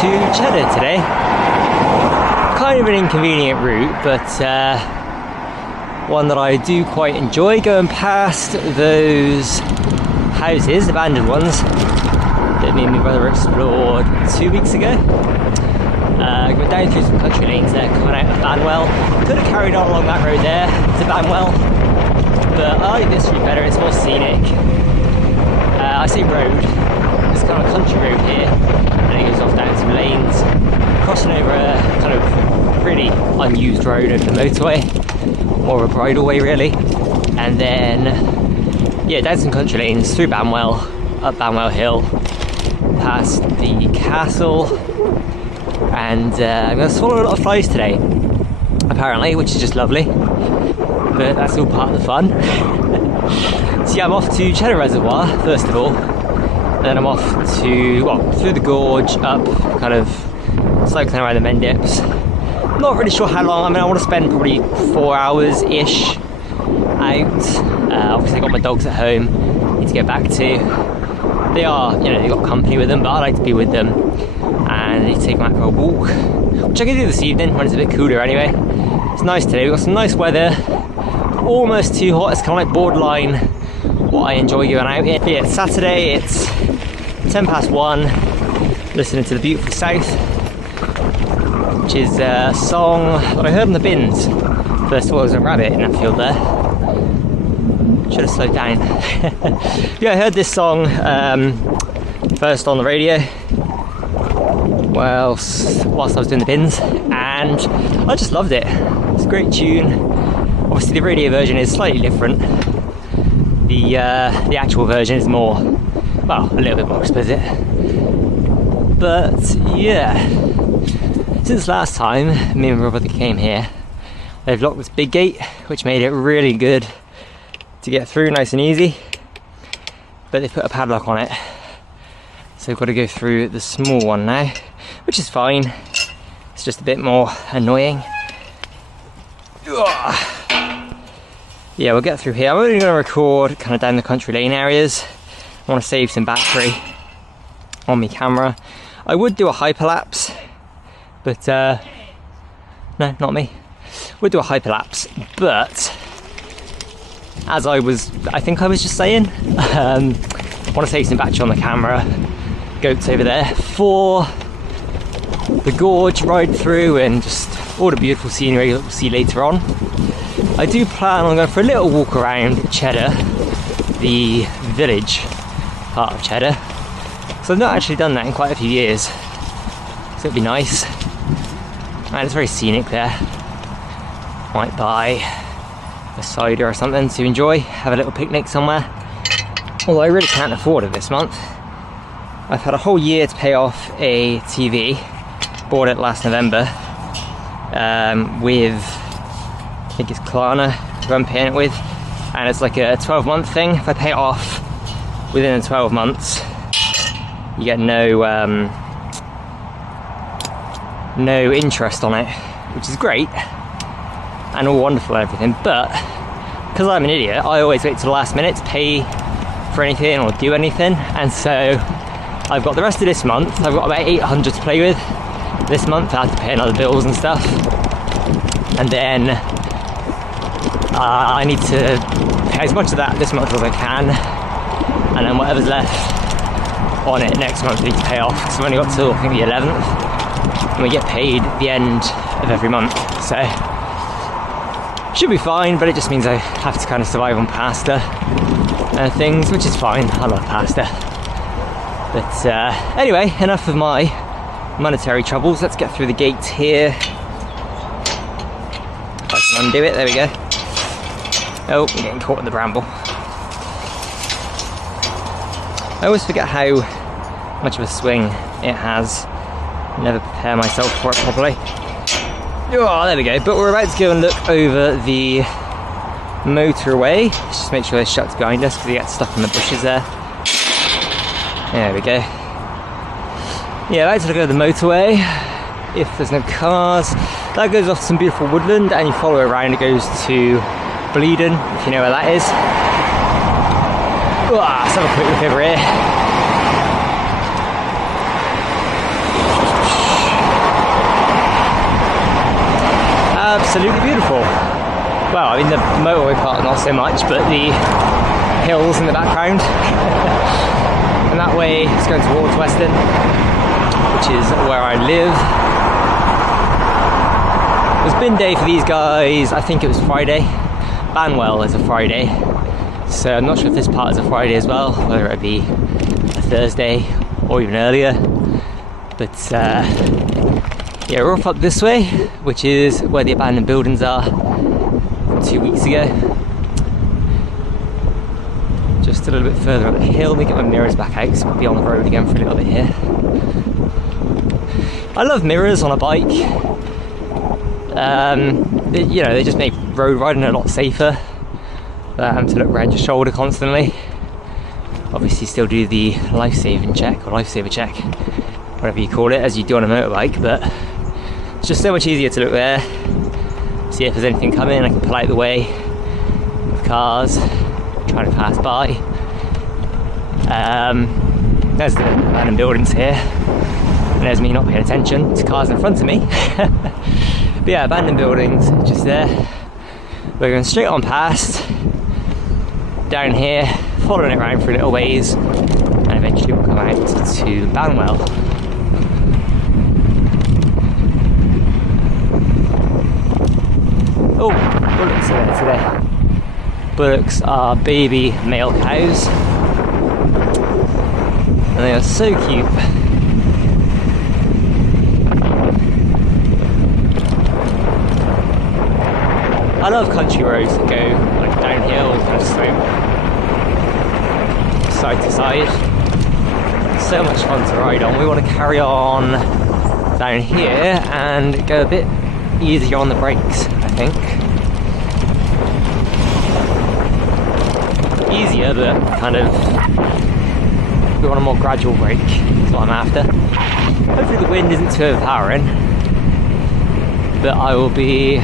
to Cheddar today. Kind of an inconvenient route, but one that I do quite enjoy, going past those houses, abandoned ones, that me and my brother explored 2 weeks ago. Going down through some country lanes there, coming out of Banwell. Could have carried on along that road there to Banwell, but I like this route better, it's more scenic. I say road, it's kind of a country road here, and it goes off down some lanes, crossing over a kind of really unused road over the motorway, more of a bridleway really, and then yeah, down some country lanes, through Banwell, up Banwell Hill, past the castle, and I'm going to swallow a lot of flies today, apparently, which is just lovely, but that's all part of the fun. So yeah, I'm off to Cheddar Reservoir first of all, then I'm off to, well, through the gorge, up, kind of cycling around the Mendips. Not really sure how long. I mean, I want to spend probably 4 hours-ish out. Obviously I got my dogs at home, need to get back to. They are, you know, they got company with them, but I like to be with them, and I need to take them out for a walk, which I can do this evening when it's a bit cooler anyway. It's nice today, we've got some nice weather, almost too hot, it's kind of like borderline what I enjoy going out in. But yeah, it's Saturday, it's 1:10, listening to the beautiful South, which is a song that I heard on the bins. First of all, there's a rabbit in that field there. Should have slowed down. Yeah, I heard this song first on the radio whilst I was doing the bins, and I just loved it. It's a great tune. Obviously the radio version is slightly different. The actual version is more, well, a little bit more explicit. But yeah, since last time me and my brother came here, they've locked this big gate, which made it really good to get through nice and easy, but they put a padlock on it, so we've got to go through the small one now, which is fine. It's just a bit more annoying. Yeah, we'll get through here. I'm only going to record kind of down the country lane areas. I want to save some battery on my camera. I would do a hyperlapse, but no, not me. Would do a hyperlapse, but as I think I was just saying, I want to save some battery on the camera. Goats over there for the gorge ride through and just all the beautiful scenery that we'll see later on. I do plan on going for a little walk around Cheddar, the village part of Cheddar. So I've not actually done that in quite a few years, so it'd be nice. And it's very scenic there. Might buy a cider or something to enjoy, have a little picnic somewhere. Although I really can't afford it this month. I've had a whole year to pay off a TV, bought it last November, with, I think it's Klarna, who I'm paying it with, and it's like a 12-month thing. If I pay it off within the 12 months, you get no interest on it, which is great and all wonderful and everything, but because I'm an idiot, I always wait till the last minute to pay for anything or do anything, and so I've got the rest of this month. I've got about 800 to play with this month. I have to pay other bills and stuff, and then I need to pay as much of that this month as I can, and then whatever's left on it next month I need to pay off, because I've only got till I think the 11th, and we get paid at the end of every month, so should be fine. But it just means I have to kind of survive on pasta and things, which is fine. I love pasta. But anyway, enough of my monetary troubles. Let's get through the gate here. If I can undo it, there we go. Oh, I'm getting caught in the bramble. I always forget how much of a swing it has. Never prepare myself for it properly. Oh, there we go. But we're about to go and look over the motorway. Let's just make sure they're shut behind us, because we get stuck in the bushes there. There we go. Yeah, I like to look over the motorway if there's no cars. That goes off to some beautiful woodland, and you follow it around, it goes to Bleeden, if you know where that is. Let's have a quick look over here. absolutely beautiful. Well, I mean the motorway part not so much, but the hills in the background. And that way it's going towards Weston, which is where I live. It was bin day for these guys, I think it was Friday. Banwell is a Friday, so I'm not sure if this part is a Friday as well, whether it be a Thursday or even earlier. But yeah, we're off up this way, which is where the abandoned buildings are from 2 weeks ago. Just a little bit further up the hill. Let me get my mirrors back out because we'll be on the road again for a little bit here. I love mirrors on a bike. You know, they just make road riding a lot safer to look around your shoulder constantly. Obviously still do the life-saving check or lifesaver check, whatever you call it, as you do on a motorbike, but it's just so much easier to look there, see if there's anything coming. I can pull out the way of cars trying to pass by. There's the abandoned buildings here, and there's me not paying attention to cars in front of me. But yeah, abandoned buildings just there. We're going straight on past, down here, following it around for a little ways, and eventually we'll come out to Banwell. Oh, bullocks are there today. Bullocks are baby male cows, and they are so cute. I love country roads that go like downhill, kind of slope, side to side. So much fun to ride on. We want to carry on down here and go a bit easier on the brakes, I think. Easier, but kind of we want a more gradual brake, is what I'm after. Hopefully the wind isn't too overpowering, but I will be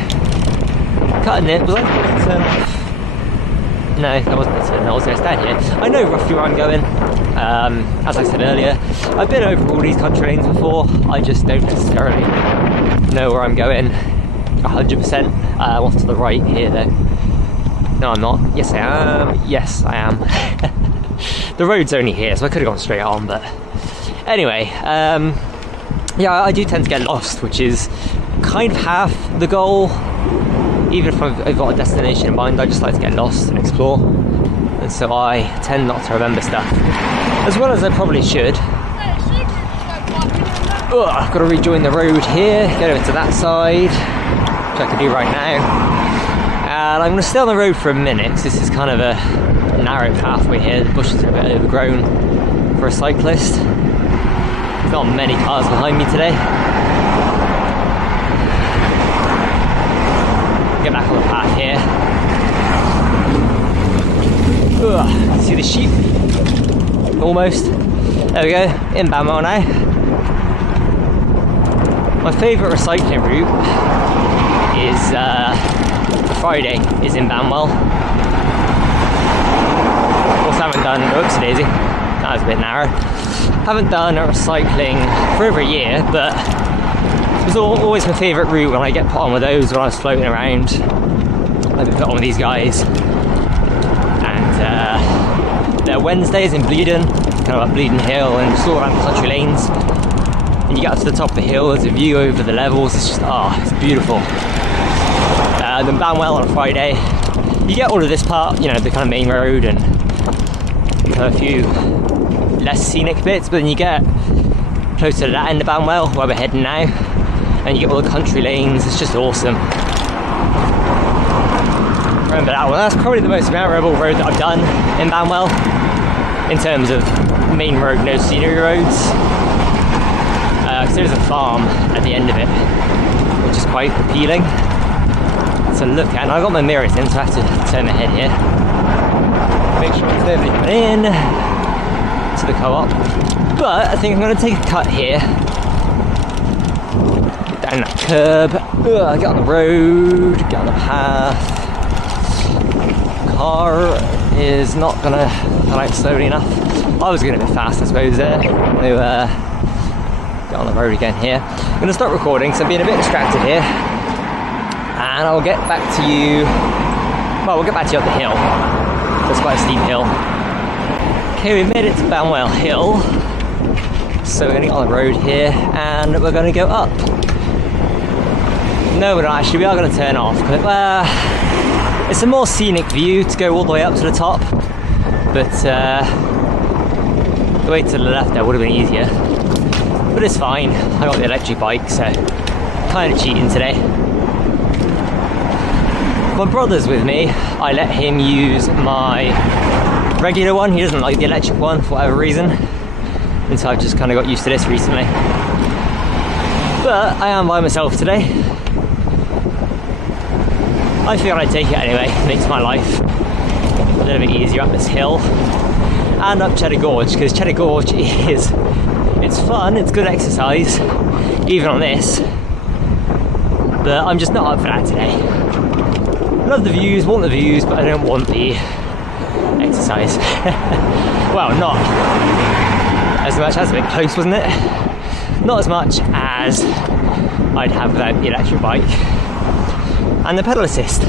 cutting it. Was I going to turn off? No, that wasn't the turn. I was going to stand here. I know roughly where I'm going. As I said earlier, I've been over all these country lanes before. I just don't necessarily know where I'm going 100%. I'm off to the right here though. No, I'm not. Yes, I am. Yes, I am. The road's only here, so I could have gone straight on, but anyway, yeah, I do tend to get lost, which is kind of half the goal. Even if I've got a destination in mind, I just like to get lost and explore, and so I tend not to remember stuff as well as I probably should. Oh, I've got to rejoin the road here, get over to that side, which I can do right now, and I'm going to stay on the road for a minute because this is kind of a narrow pathway here. The bushes are a bit overgrown for a cyclist. There's not many cars behind me today. Get back on the path here. Ugh, see the sheep? Almost. There we go, in Banwell now. My favourite recycling route is the Friday is in Banwell. Of course I haven't done, oops daisy, that was a bit narrow. Haven't done a recycling for over a year, but it was always my favourite route when I get put on with those when I was floating around. I've been put on with these guys. And they're Wednesdays in Bleedon, kind of up Bleedon Hill, and just all around the country lanes. And you get up to the top of the hill, there's a view over the levels, it's just, it's beautiful. Then Banwell on a Friday. You get all of this part, you know, the kind of main road and kind of a few less scenic bits, but then you get closer to that end of Banwell, where we're heading now, and you get all the country lanes. It's just awesome. Remember that one. That's probably the most memorable road that I've done in Banwell in terms of main road, no scenery roads. Because there's a farm at the end of it, which is quite appealing to look at. And I've got my mirrors in, so I have to turn my head here, make sure there's nobody coming in to the co-op. But I think I'm going to take a cut here, get down that curb, get on the road, get on the path. Car is not going to come out slowly enough. I was going a bit fast, I suppose, there. So, get on the road again here. I'm going to start recording because I'm being a bit distracted here. and I'll get back to you. Well, we'll get back to you up the hill. It's quite a steep hill. Okay, we made it to Banwell Hill. So we're going to get on the road here and we're going to go up. No, we're not actually. We are going to turn off. But, it's a more scenic view to go all the way up to the top. But the way to the left there would have been easier. But it's fine. I got the electric bike, so kind of cheating today. My brother's with me. I let him use my regular one. He doesn't like the electric one for whatever reason. And so I've just kind of got used to this recently. But I am by myself today. I figured I'd take it anyway. It makes my life a little bit easier up this hill. And up Cheddar Gorge, because Cheddar Gorge is, it's fun, it's good exercise, even on this. But I'm just not up for that today. Love the views, want the views, but I don't want the exercise. Well, not as much. That's a bit close, wasn't it? Not as much as I'd have without the electric bike and the pedal assist.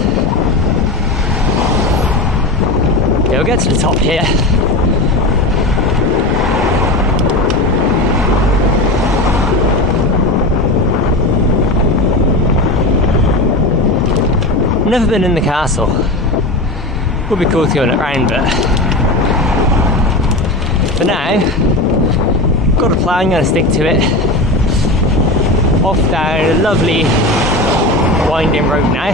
Okay, we'll get to the top here. Never been in the castle. Would be cool to go around, but for now, got a plan, I'm going to stick to it. Off down a lovely winding road now.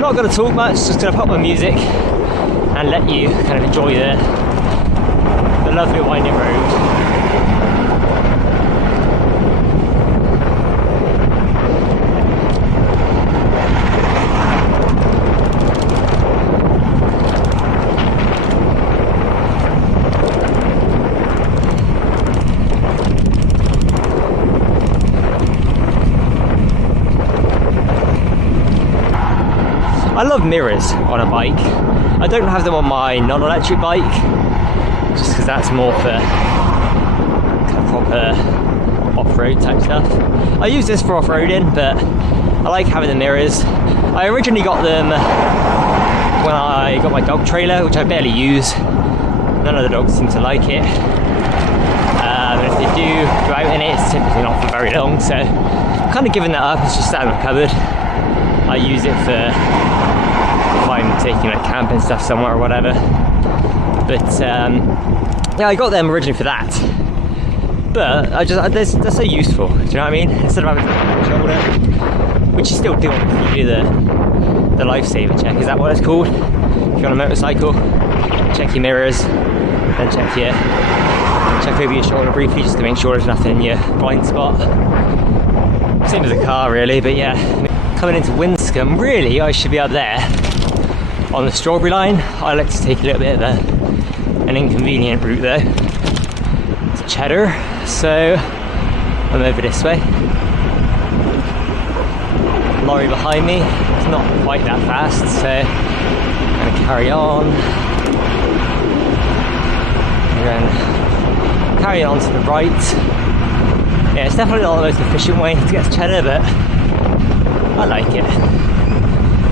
Not going to talk much, just going to pop my music and let you kind of enjoy the lovely winding road. I love mirrors on a bike. I don't have them on my non-electric bike, just because that's more for kind of proper off-road type stuff. I use this for off-roading, but I like having the mirrors. I originally got them when I got my dog trailer, which I barely use. None of the dogs seem to like it. And if they do go out in it, it's typically not for very long, so I'm kind of giving that up. It's just sat in the cupboard. I use it for if I'm taking like camping stuff somewhere or whatever. But yeah, I got them originally for that. But they're so useful. Do you know what I mean? Instead of having to put shoulder, which you still do if you do the lifesaver check. Is that what it's called? If you're on a motorcycle, check your mirrors, then check over your shoulder briefly just to make sure there's nothing in your blind spot. Same as a car, really. But yeah. Coming into Winscombe, really I should be up there on the Strawberry Line. I like to take a little bit of an inconvenient route though to Cheddar, so I'm over this way. Lorry behind me, it's not quite that fast, so I'm going to carry on. We're going to carry on to the right. Yeah, it's definitely not the most efficient way to get to Cheddar, but I like it.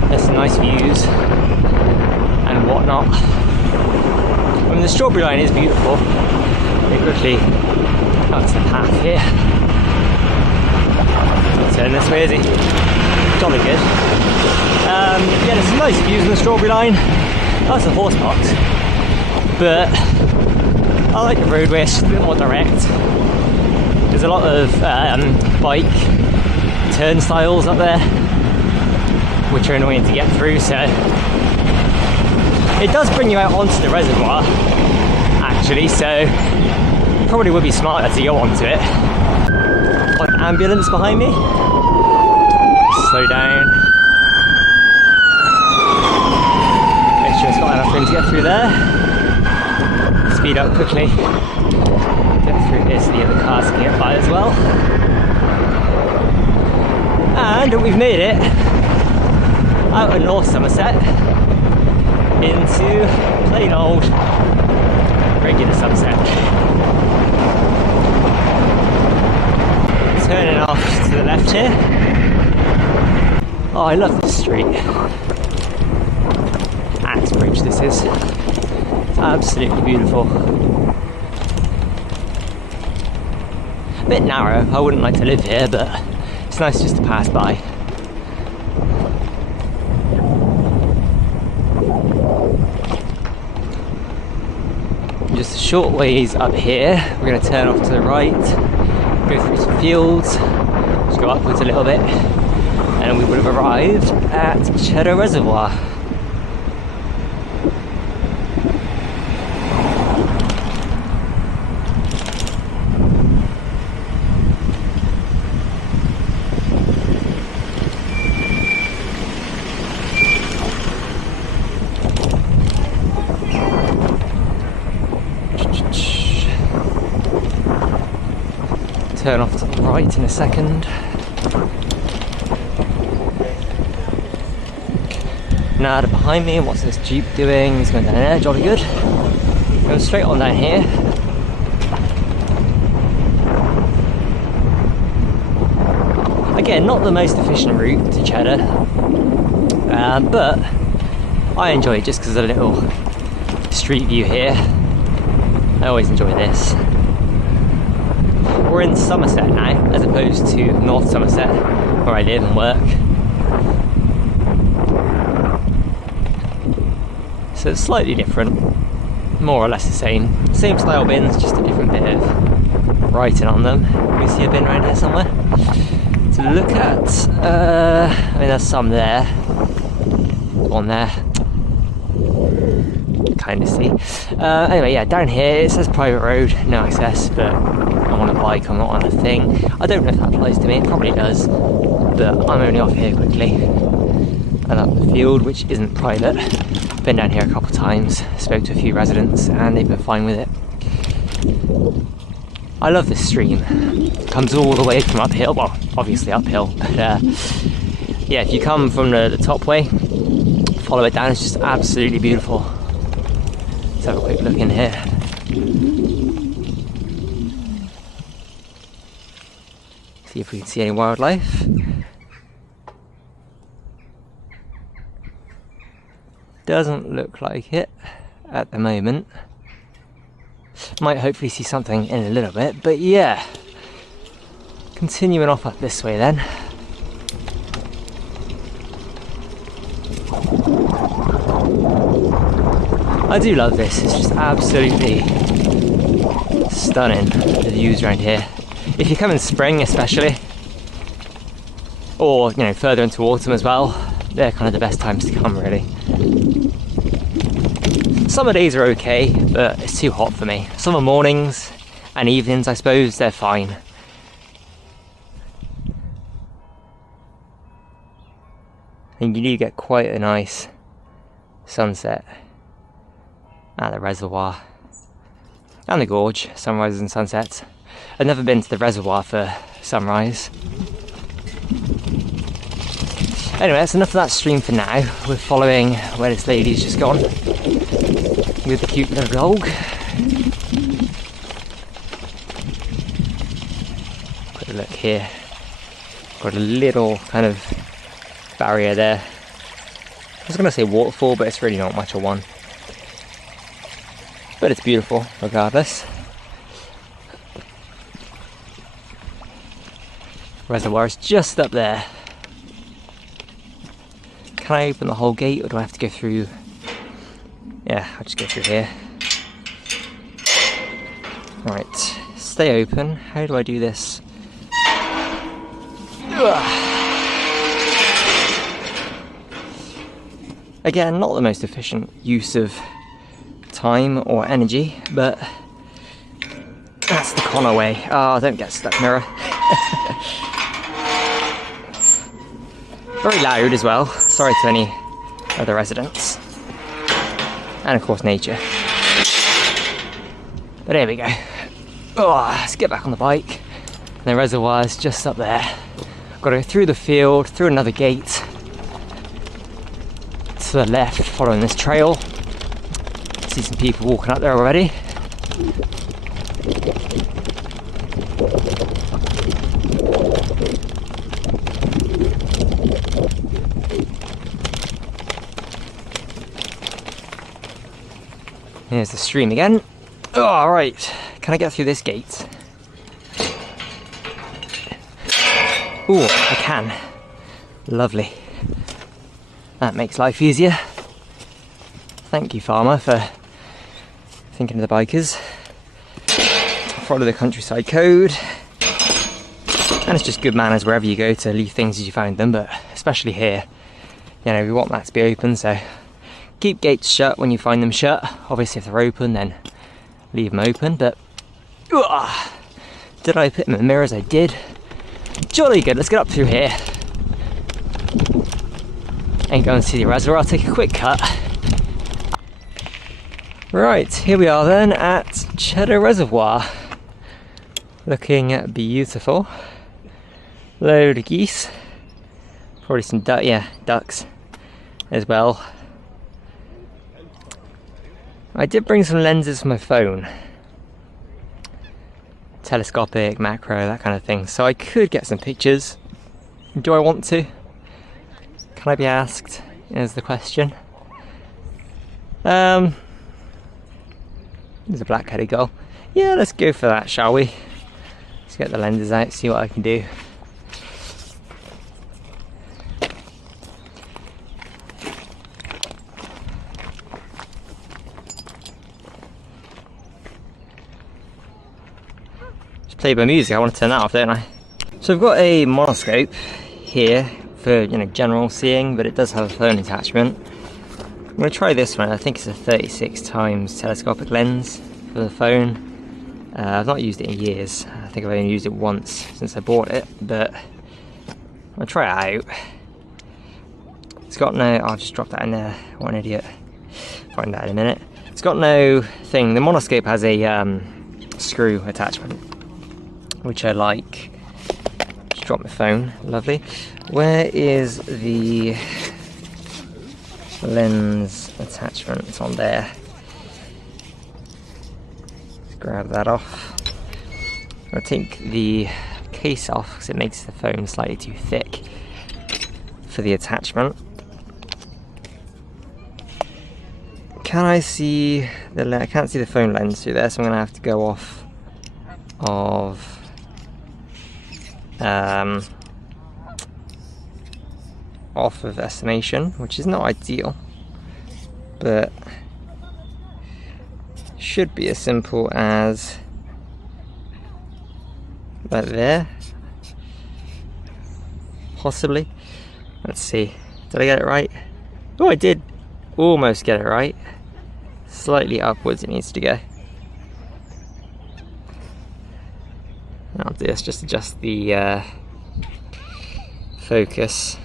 There's some nice views and whatnot. I mean, the Strawberry Line is beautiful. Very quickly up to the path here. I'll turn this way, is he? Jolly good. Yeah, there's some nice views on the Strawberry Line. That's a horse box. But I like the roadway, it's just a bit more direct. There's a lot of bike turnstiles up there, which are annoying to get through, so it does bring you out onto the reservoir actually, so probably would be smarter to go onto it. Got an ambulance behind me. Slow down. Make sure it's got enough room to get through there. Speed up quickly. Get through here so the other cars can get by as well. And we've made it out of North Somerset into plain old regular Somerset. Turning off to the left here. Oh, I love this street. Axe Bridge this is. It's absolutely beautiful. A bit narrow, I wouldn't like to live here, but it's nice just to pass by. Just a short ways up here, we're going to turn off to the right, go through some fields, just go upwards a little bit, and we would have arrived at Cheddar Reservoir. Turn off to the right in a second. Now behind me, what's this Jeep doing? He's going down there, jolly good. Going straight on down here. Again, not the most efficient route to Cheddar, but I enjoy it just because of the little street view here. I always enjoy this. We're in Somerset now, as opposed to North Somerset, where I live and work. So it's slightly different, more or less the same. Same style bins, just a different bit of writing on them. We see a bin around here somewhere to look at. I mean, there's some there, on there. Kind of see. Anyway, yeah, down here it says private road, no access, but I'm on a bike, I'm not on a thing. I don't know if that applies to me, it probably does, but I'm only off here quickly. And up the field, which isn't private. Been down here a couple of times, spoke to a few residents, and they've been fine with it. I love this stream. It comes all the way from uphill, well, obviously uphill, but yeah, if you come from the top way, follow it down, it's just absolutely beautiful. Let's have a quick look in here. See if we can see any wildlife. Doesn't look like it at the moment. Might hopefully see something in a little bit, but yeah. Continuing off up this way then. I do love this, it's just absolutely stunning, the views around here. If you come in spring especially, or you know, further into autumn as well, they're kind of the best times to come really. Summer days are okay, but it's too hot for me. Summer mornings and evenings, I suppose, they're fine. And you do get quite a nice sunset at the reservoir and the gorge, sunrises and sunsets. I've never been to the reservoir for sunrise. Anyway, that's enough of that stream for now. We're following where this lady's just gone with the cute little dog. Quick look here. Got a little kind of barrier there. I was going to say waterfall, but it's really not much of one. But it's beautiful regardless. Reservoir is just up there. Can I open the whole gate, or do I have to go through? Yeah, I'll just go through here. Right, stay open. How do I do this? Ugh. Again, not the most efficient use of time or energy, but that's the Connor way. Oh, don't get stuck, mirror. Very loud as well. Sorry to any other residents. And of course nature. But there we go. Oh, let's get back on the bike. And the reservoir's just up there. I've got to go through the field, through another gate, to the left, following this trail. See some people walking up there already. Here's the stream again. Oh, all right. Can I get through this gate? Oh, I can. Lovely. That makes life easier. Thank you, farmer, for thinking of the bikers. Follow the countryside code. And it's just good manners wherever you go to leave things as you find them, but especially here, you know, we want that to be open, so keep gates shut when you find them shut. Obviously if they're open, then leave them open, but did I put them in the mirrors? I did. Jolly good. Let's get up through here and go and see the reservoir. I'll take a quick cut. Right, here we are then at Cheddar Reservoir. Looking beautiful. Load of geese. Probably some ducks as well. I did bring some lenses for my phone. Telescopic, macro, that kind of thing. So I could get some pictures. Do I want to? Can I be asked? Is the question. There's a black-headed gull. Yeah, let's go for that, shall we? Let's get the lenses out, see what I can do. Play by music, I want to turn that off, don't I? So I've got a monoscope here for, you know, general seeing, but it does have a phone attachment. I'm going to try this one. I think it's a 36 times telescopic lens for the phone. I've not used it in years. I think I've only used it once since I bought it, but I'll try it out. It's got no, I'll just drop that in there, what an idiot. Find out in a minute. It's got no thing. The monoscope has a screw attachment, which I like. Just drop my phone, lovely. Where is the lens attachment? It's on there. Let's grab that off. I'll take the case off because it makes the phone slightly too thick for the attachment. Can I see the I can't see the phone lens through there, so I'm going to have to go off of estimation, which is not ideal, but should be as simple as that there, possibly. Let's see, did I get it right? Oh, I did almost get it right. Slightly upwards it needs to go. I'll do this, just adjust the focus.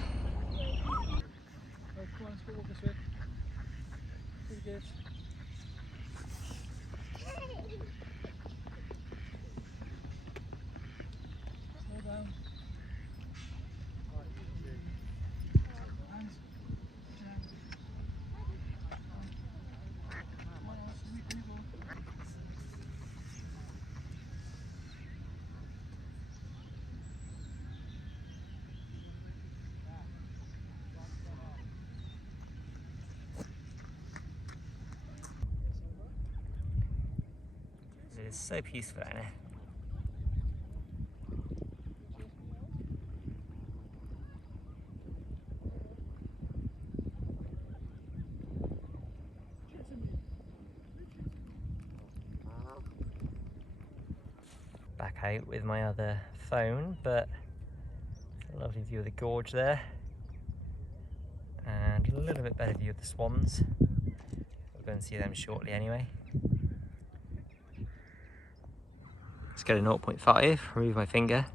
It's so peaceful out here. Back out with my other phone, but a lovely view of the gorge there, and a little bit better view of the swans. We'll go and see them shortly anyway. Let's go to 0.5, remove my finger.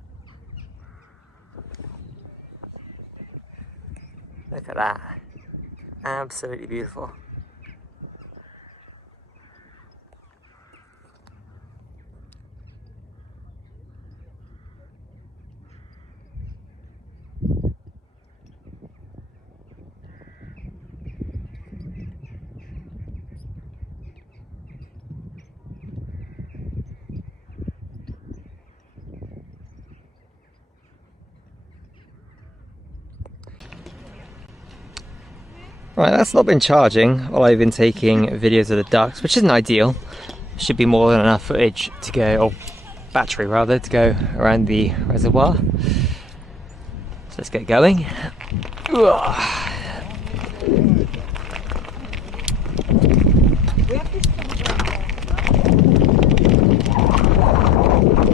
Look at that. Absolutely beautiful. Right, that's not been charging while I've been taking videos of the ducks, which isn't ideal. Should be more than enough footage to go, or battery rather, to go around the reservoir. So let's get going.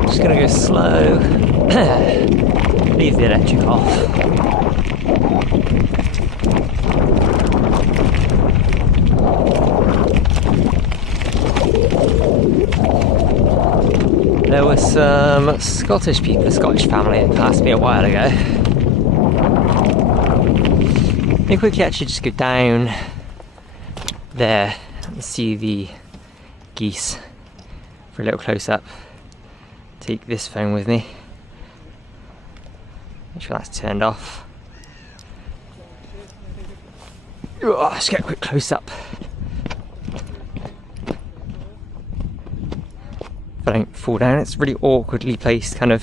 Just gonna go slow. Leave the electric off. There were some Scottish people, a Scottish family that passed me a while ago. Let me quickly actually just go down there and see the geese for a little close up. Take this phone with me. Make sure that's turned off. Let's get a quick close up. If I don't fall down, it's really awkwardly placed kind of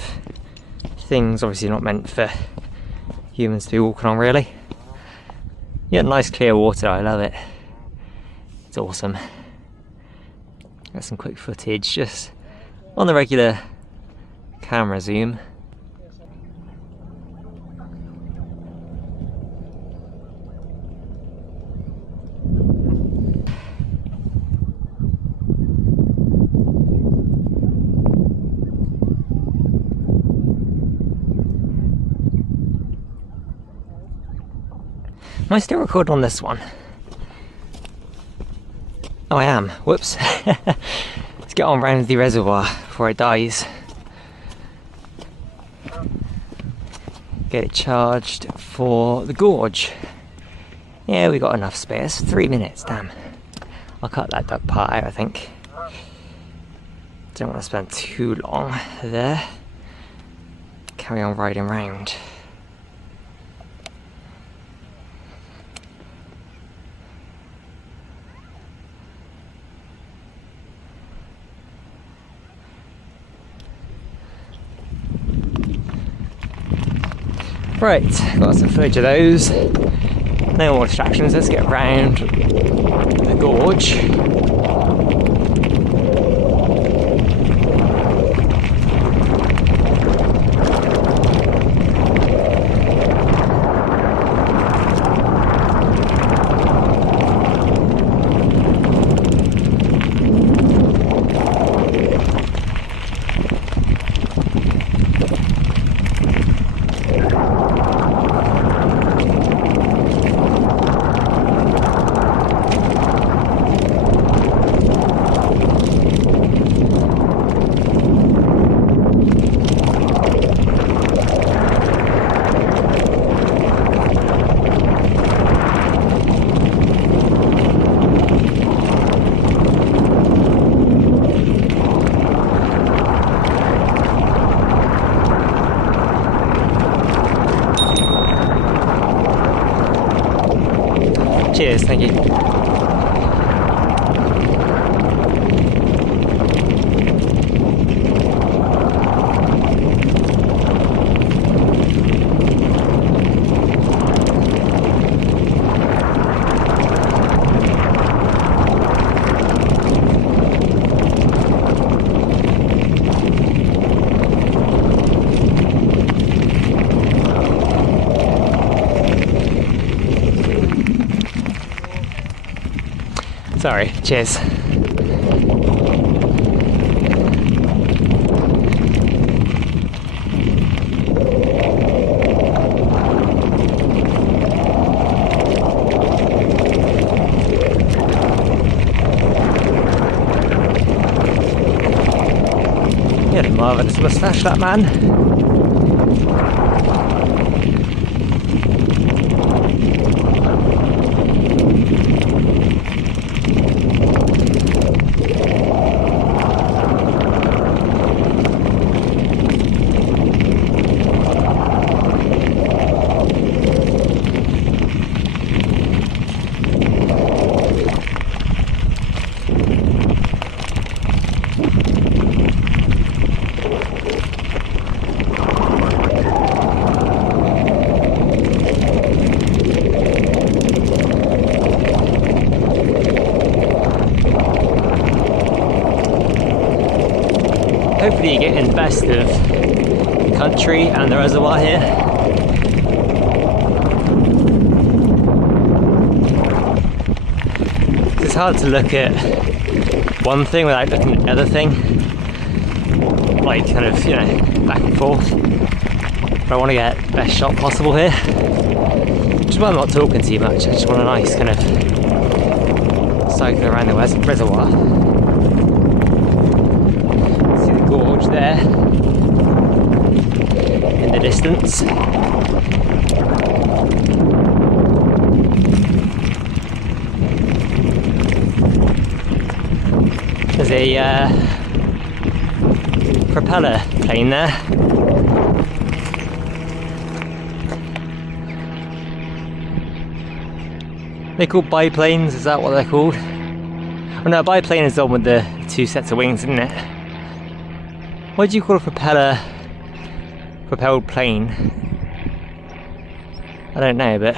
things, obviously not meant for humans to be walking on really. Yeah, nice clear water, I love it. It's awesome. Got some quick footage just on the regular camera zoom. Am I still recording on this one? Oh, I am. Whoops. Let's get on round the reservoir before it dies. Get it charged for the gorge. Yeah, we got enough space. 3 minutes, damn. I'll cut that duck part out, I think. Don't want to spend too long there. Carry on riding round. Right, got some footage of those. No more distractions, let's get round the gorge. Cheers, thank you. Sorry, cheers. He had a marvellous moustache, that man. hopefully you're getting the best of the country and the reservoir here. It's hard to look at one thing without looking at the other thing, like kind of, you know, back and forth. But I want to get the best shot possible here, which is why I'm not talking too much. I just want a nice kind of cycle around the reservoir. See the gorge there in the distance. There's a propeller plane there. They're called biplanes, is that what they're called? Oh no, a biplane is the one with the two sets of wings, isn't it? What do you call a propelled plane? I don't know, but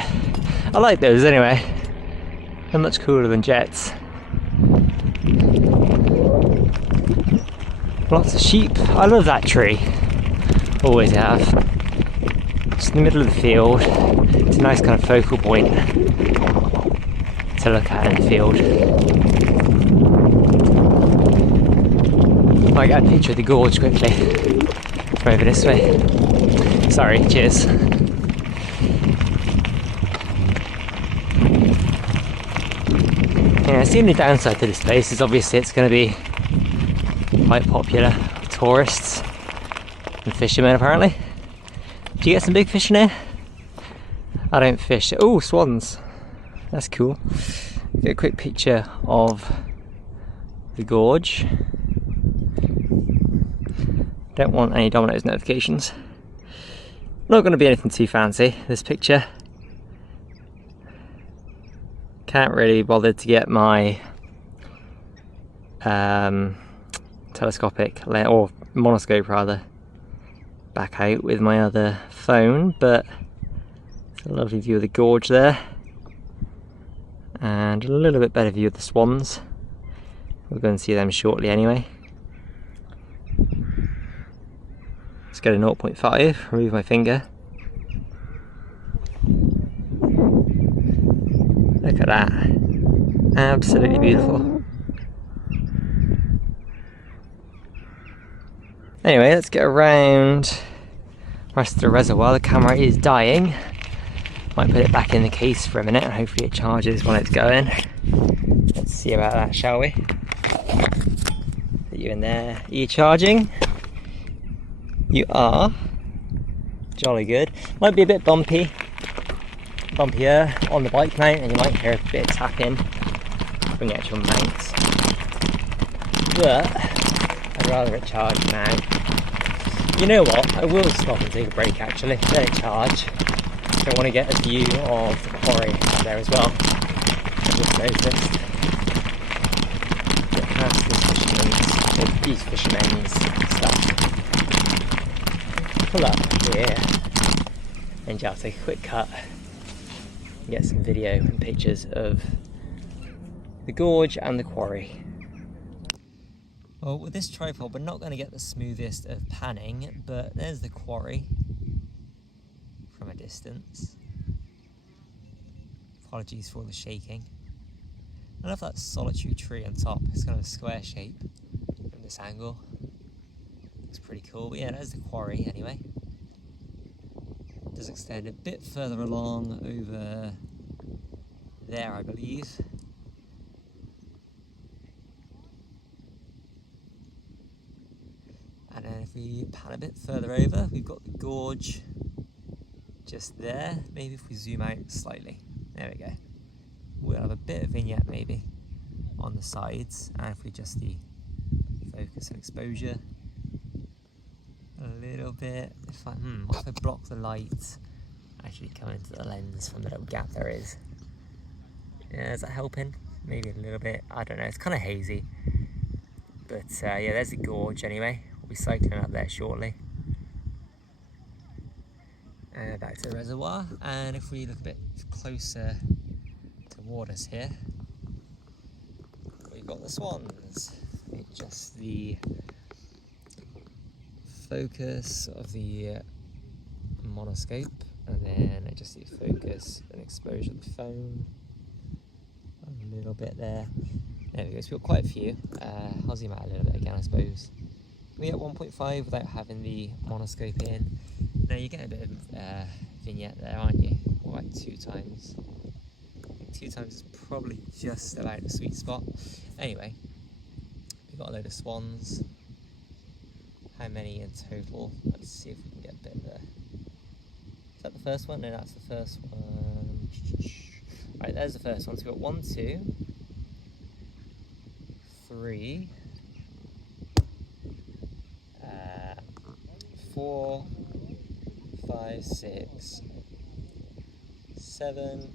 I like those anyway. They're much cooler than jets. Lots of sheep. I love that tree. Always have. Just in the middle of the field. It's a nice kind of focal point to look at in the field. Might get a picture of the gorge quickly. From over this way. Sorry, cheers. Yeah, the only downside to this place is obviously it's going to be quite popular with tourists and fishermen apparently. Do you get some big fish in here? I don't fish. Oh, swans. That's cool. Get a quick picture of the gorge. Don't want any Domino's notifications. Not going to be anything too fancy, this picture. Can't really bother to get my telescopic or monoscope rather back out with my other phone, but it's a lovely view of the gorge there and a little bit better view of the swans. We'll go and see them shortly anyway. Let's go to 0.5, remove my finger. Look at that, absolutely beautiful. Anyway, let's get around the rest of the reservoir. The camera is dying. Might put it back in the case for a minute and hopefully it charges when it's going. Let's see about that, shall we? Put you in there. Are you charging? You are. Jolly good. Might be a bit bumpier on the bike mount and you might hear a bit of tapping from the actual mount. But I'd rather it charge now. You know what, I will stop and take a break actually, let it charge. I want to get a view of the quarry out there as well. I just noticed. Get past these fishermen's stuff. Pull up here and just take a quick cut and get some video and pictures of the gorge and the quarry. Well, with this tripod we're not going to get the smoothest of panning, but there's the quarry from a distance. Apologies for all the shaking. I love that solitary tree on top. It's kind of a square shape from this angle. Looks pretty cool, but yeah, there's the quarry anyway. It does extend a bit further along over there, I believe. And then if we pan a bit further over, we've got the gorge just there. Maybe if we zoom out slightly. There we go. We'll have a bit of vignette maybe on the sides. And if we adjust the focus and exposure a little bit. What if I block the light actually coming into the lens from the little gap there is? Yeah, is that helping? Maybe a little bit. I don't know. It's kind of hazy. But yeah, there's the gorge anyway. We'll be cycling up there shortly. Back to the reservoir, and if we look a bit closer toward us here, we've got the swans. Adjust the focus of the monoscope, and then adjust the focus and exposure of the phone. A little bit there. There we go, so we've got quite a few. I'll zoom out a little bit again, I suppose. We get 1.5 without having the monoscope in. Now you're getting a bit of vignette there, aren't you? Or like 2 times. I think 2 times is probably just about the sweet spot. Anyway, we've got a load of swans. How many in total? Let's see if we can get a bit of the... Is that the first one? No, that's the first one. Right, there's the first one. So we've got 1, 2, 3, 4, 5, 6, 7,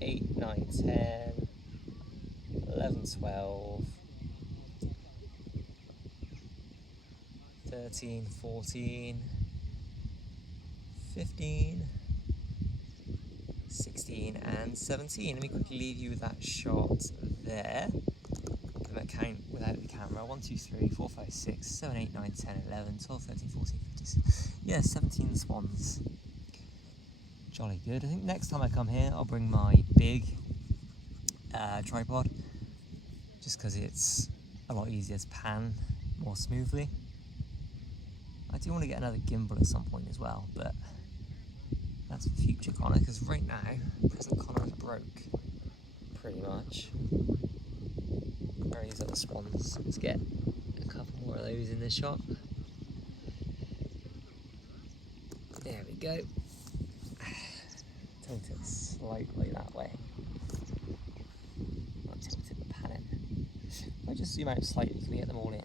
8, 9, 10, 11, 12, 13, 14, 15, 16 and 17. Let me quickly leave you with that shot there. Give it a count without the camera. 1, 2, 3, 4, 5, 6, 7, 8, 9, 10, 11, 12, 13, 14, 15, yeah, 17 swans. Jolly good. I think next time I come here I'll bring my big tripod, just because it's a lot easier to pan more smoothly. I do want to get another gimbal at some point as well, but that's future Connor, because right now present Connor is broke pretty much. Where are these other swans? Let's get a couple more of those in this shot. There we go. Tilt it slightly that way. Not tilted, but pan it. I just zoom out slightly so we get them all in.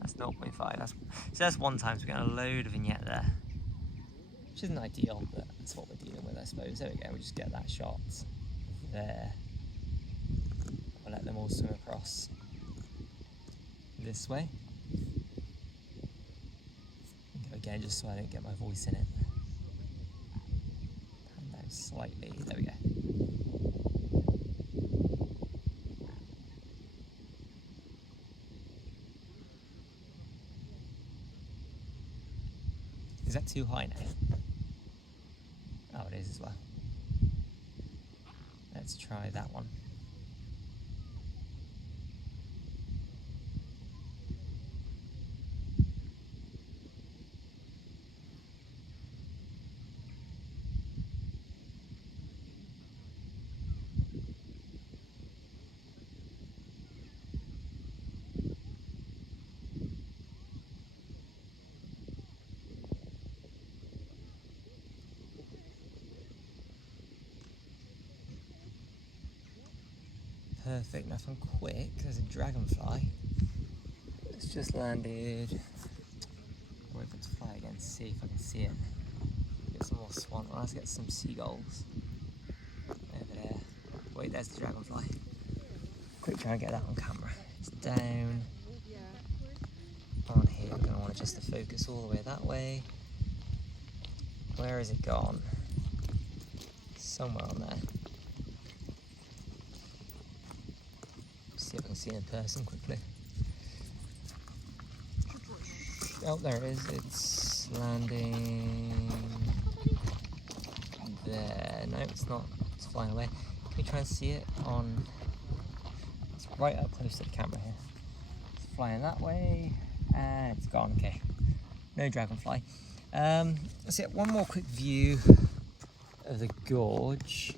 That's 0.5. So that's 1 time, so we're getting a load of vignette there. Which isn't ideal, but that's what we're dealing with, I suppose. There we go, we just get that shot there. I'll let them all swim across this way. And go again, just so I don't get my voice in it. Pan down slightly, there we go. Is that too high now? Oh, it is as well. Let's try that one. Perfect. Now if I'm quick, there's a dragonfly. It's just landed. I'll wait for it to fly again, see if I can see it. Get some more swan. Let's get some seagulls over there. Wait, there's the dragonfly. Quick, try and get that on camera. It's down on here. I'm going to want to adjust the focus all the way that way. Where has it gone? Somewhere on there. See if I can see it in person quickly. Oh, there it is. It's landing there. No, it's not. It's flying away. Can we try and see it on... It's right up close to the camera here. It's flying that way, and it's gone. Okay. No dragonfly. Let's get one more quick view of the gorge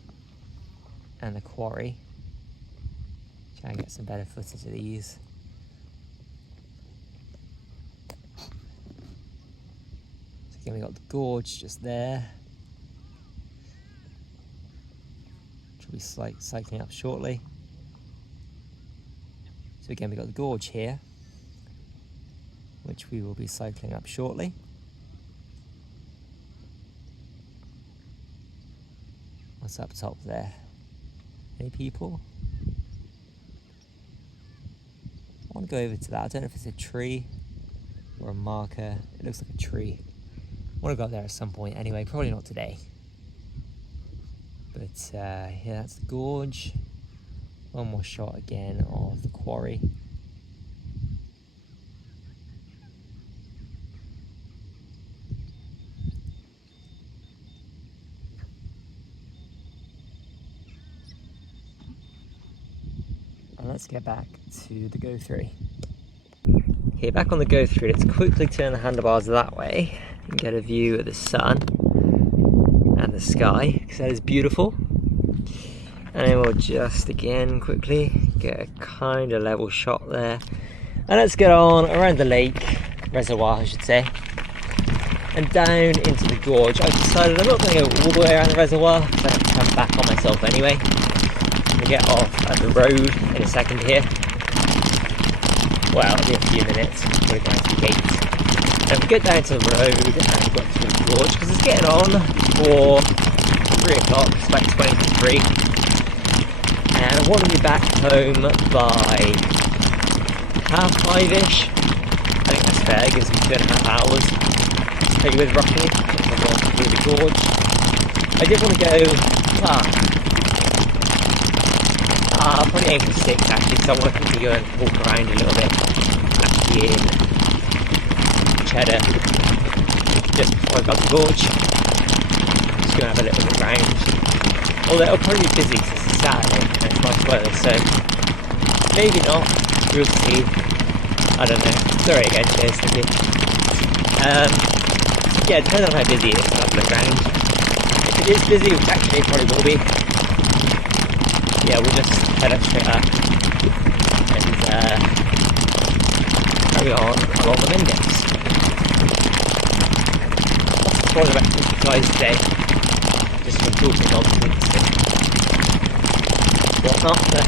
and the quarry. Try and get some better footage of these. So again, we got the gorge just there, which will be cycling up shortly. So again, we got the gorge here, which we will be cycling up shortly. What's up top there? Any people? I want to go over to that. I don't know if it's a tree or a marker. It looks like a tree. I want to go up there at some point anyway, probably not today. But yeah, that's the gorge. One more shot again of the quarry. let's get back to the go through. Okay, back on the go through, let's quickly turn the handlebars that way and get a view of the sun and the sky, because that is beautiful. And then we'll just again quickly get a kind of level shot there. And let's get on around the lake, reservoir I should say, and down into the gorge. I've decided I'm not going to go all the way around the reservoir because I have to come back on myself anyway. I'm going to get off at the road in a second here. Well, it'll be a few minutes, we're going to the gate. And we get down to the road and go up to the gorge because it's getting on for 3 o'clock, it's about 20 to 3. And I want to be back home by 5:30ish. I think that's fair, it gives me 2.5 hours to play with roughly. I'm going through the gorge. I did want to go, probably aim for 6 actually, because I want to quickly go and walk around a little bit actually in Cheddar just before I got the gorge. Just going to have a little look around. Although it'll probably be busy because it's Saturday and it's nice weather, so maybe not, we'll see. I don't know. Sorry again, cheers, thank you. Yeah, depending on how busy it is, I'll have a look around. If it is busy, which actually it probably will be, yeah, we'll just head up straight up and carry on along the Mendes. Probably about 50 guys today, just from talking nonsense and whatnot, but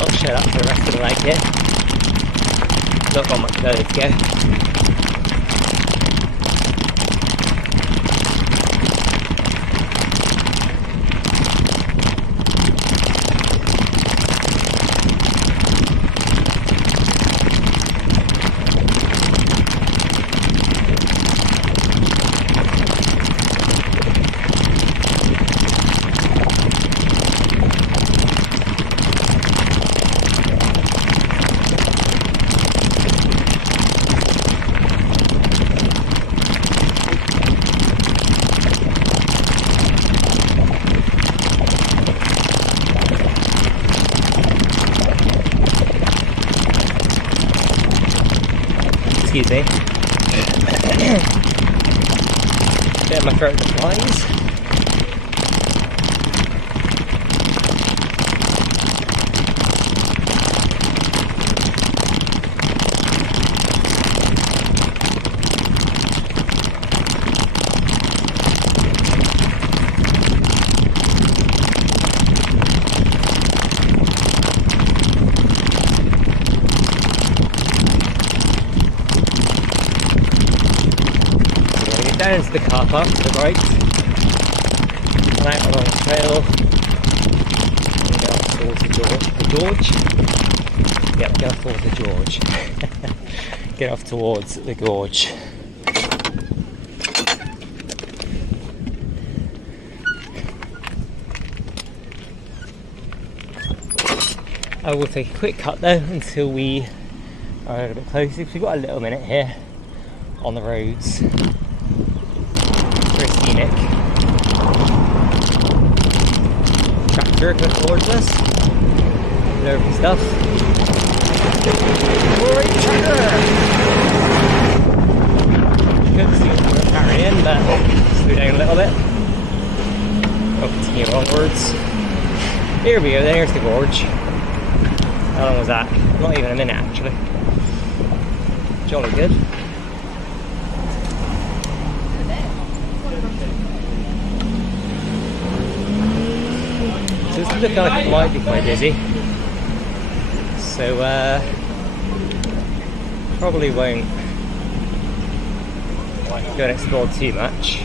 I'll shut up for the rest of the leg here. Not got much further to go. Excuse me. Bit of my throat flies. Down into the car park to the right, and out along the trail, and go off towards the gorge. Yep, go off towards the gorge. Get off towards the gorge. I will take a quick cut though until we are a little bit closer, because we've got a little minute here on the roads. Very scenic. Tractor coming towards us. Nervy stuff. Alright, tractor! Couldn't see what we were carrying, but slow down a little bit. I'll continue onwards. Here we go, there's the gorge. How long was that? Not even a minute actually. Jolly good. So it's looking like it might be quite busy. So probably won't go and explore too much.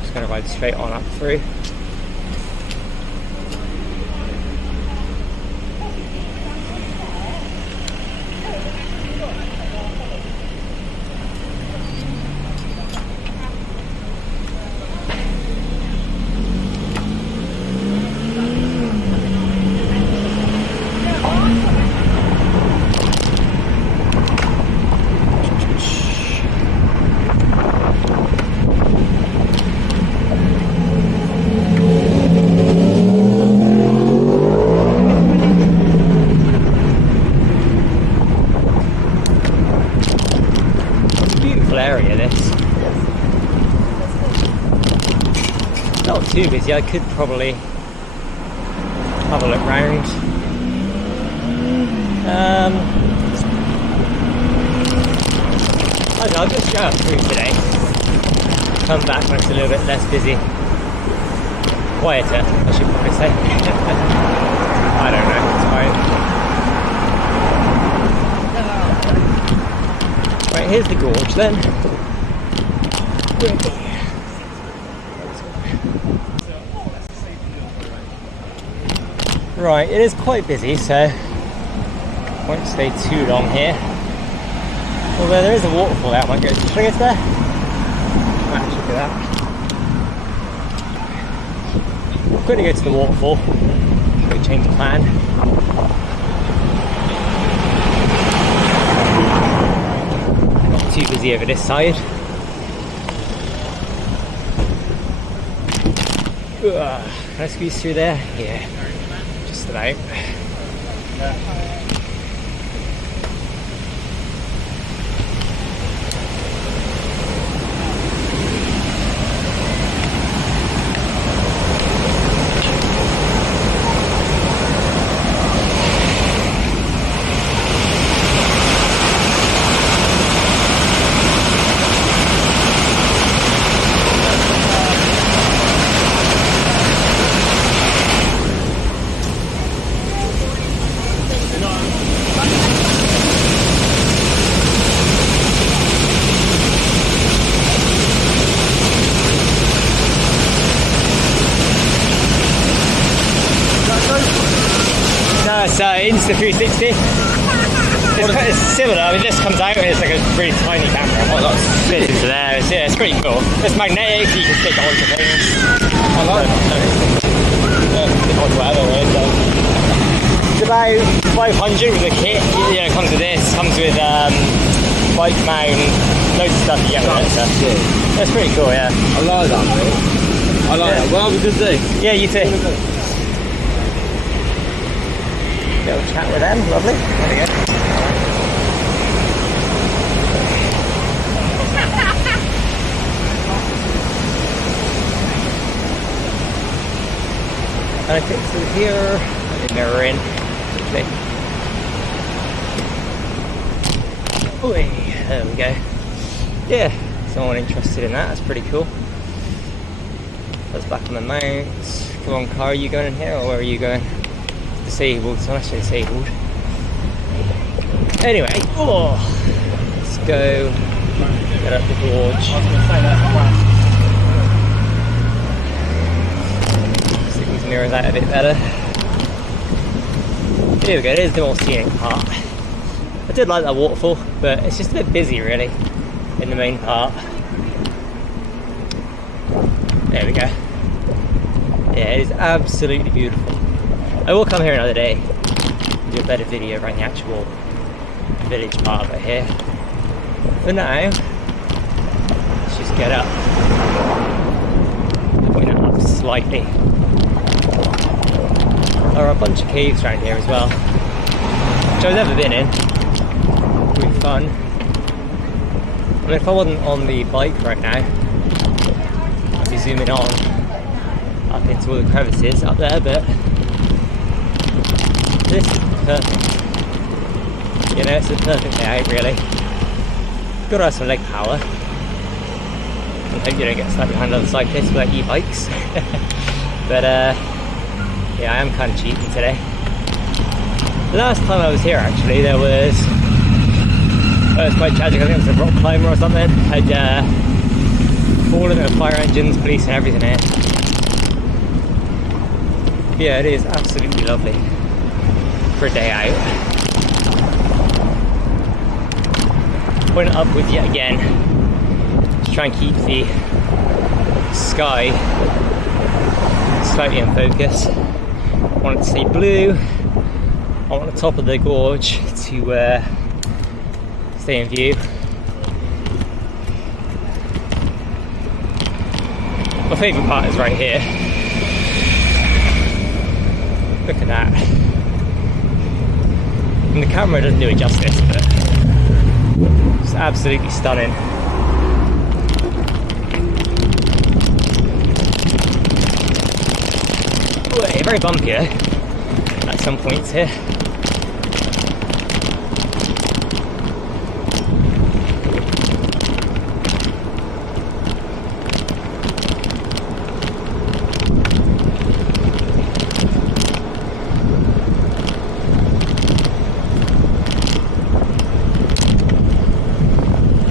Just going to ride straight on up through. not too busy. I could probably have a look round. I'll just go through today. Come back when it's a little bit less busy. Quieter, I should probably say. I don't know, it's fine. Right, here's the gorge then. Right, it is quite busy, so won't stay too long here. Although there is a waterfall out, I might go. Should I go to there? Might actually do that. I'm going to go to the waterfall. Should we change the plan? Not too busy over this side. Can I squeeze through there? Yeah, just about. Insta 360. It's similar. I mean, this comes out and it's like a really tiny camera. Oh, that's fit into there. It's pretty cool. It's magnetic, so you can stick it onto things. I like it. Stick onto whatever, really. So. It's about 500 with a kit. Yeah, it comes with this. Comes with bike mount, loads of stuff you get with it. So. That's pretty cool. Yeah. I like that, mate. I like that. Well, have a good day. Yeah, you too. Little chat with them, lovely. There we go. And I think through here, let me mirror in quickly. Oi, there we go. Yeah, someone interested in that, that's pretty cool. That's back on the mounts. Come on, car, are you going in here or where are you going? Disabled, so I'm actually disabled. Anyway, let's go get up the gorge. Stick these mirrors out a bit better. Here we go, here's the more scenic part. I did like that waterfall, but it's just a bit busy really in the main part. There we go. Yeah, it is absolutely beautiful. I will come here another day and do a better video around the actual village part of it here. For now, let's just get up. Point it up slightly. There are a bunch of caves around here as well, which I've never been in. It'll be fun. I mean, if I wasn't on the bike right now, I'd be zooming on up into all the crevices up there, but this is perfect. You know, it's the perfect day out, really. Gotta have some leg power. And hope you don't get stuck behind other cyclists with like e-bikes. But yeah, I am kind of cheating today. The last time I was here, actually, there was. It was quite tragic. I think it was a rock climber or something. Had fallen with fire engines, police, and everything in. Yeah, it is absolutely lovely for a day out. Point it upwards yet again. Just try and keep the sky slightly in focus. I want it to stay blue. I want the top of the gorge to stay in view. My favourite part is right here. Look at that. And the camera doesn't do it justice, but it's absolutely stunning. very bumpy at some points here.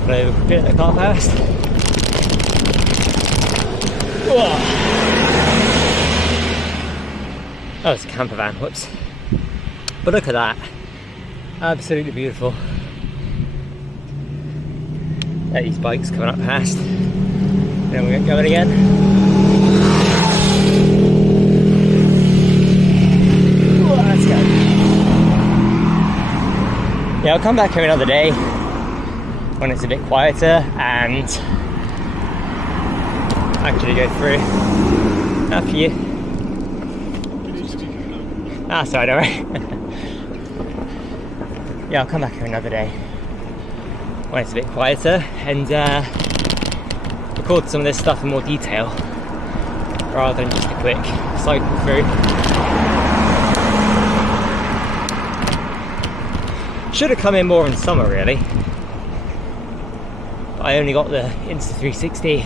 So, get the car past. Oh, it's a camper van, whoops. But look at that. Absolutely beautiful. There are these bikes coming up past. Then we get going again. Let's go. Yeah, I'll come back here another day when it's a bit quieter and actually go through. After you. Ah, sorry, don't worry. Yeah, I'll come back here another day when it's a bit quieter and record some of this stuff in more detail rather than just a quick cycle through. Should have come in more in summer, really. But I only got the Insta360.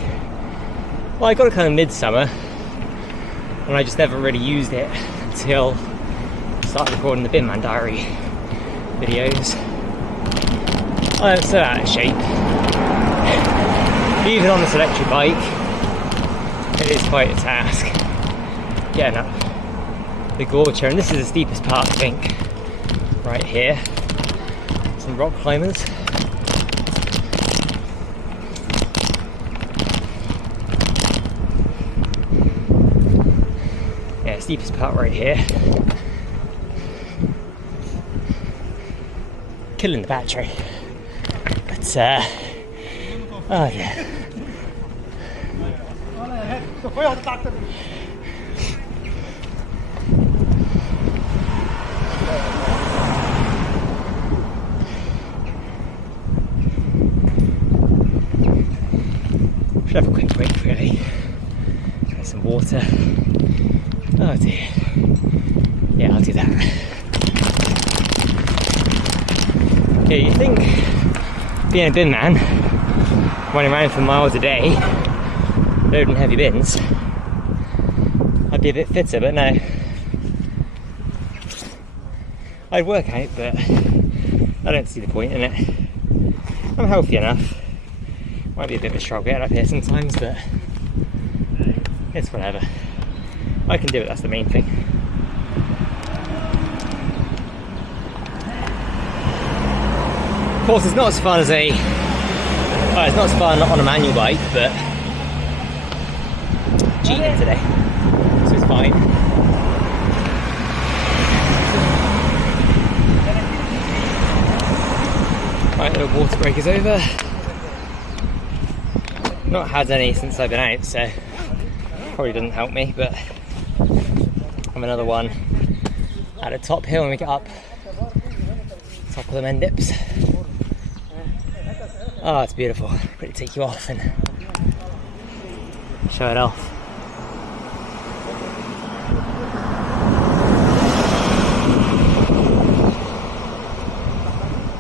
Well, I got it kind of midsummer, and I just never really used it until I started recording the Bin Man Diary videos. I am so out of shape. Even on this electric bike, it is quite a task getting up the gorge here, and this is the steepest part, I think, right here. Some rock climbers. Yeah, steepest part right here. Killing the battery. But oh yeah. Should have a quick break, really. Get some water. Oh dear. Yeah, I'll do that. Okay, you think being a bin man, running around for miles a day, loading heavy bins, I'd be a bit fitter, but no. I'd work out, but I don't see the point in it. I'm healthy enough. Might be a bit of a struggle getting up here sometimes, but it's whatever. I can do it, that's the main thing. Of course, it's not as fun as it's not as fun on a manual bike, but cheating today, so it's fine. Right, little water break is over. Not had any since I've been out, so probably doesn't help me, but I'm another one at the top hill when we get up top of the men dips. Oh, it's beautiful. Quickly take you off and show it off.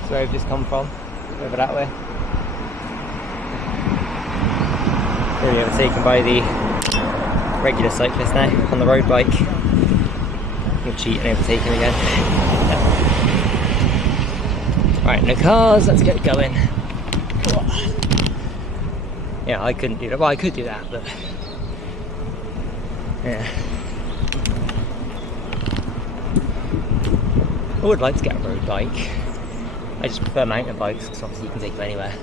So where we've just come from, over that way. Really overtaken by the regular cyclist now on the road bike. We'll cheat and overtake him again. Right, no cars, let's get going. Yeah, I couldn't do that. Well, I could do that, but yeah. I would like to get a road bike. I just prefer mountain bikes because obviously you can take them anywhere.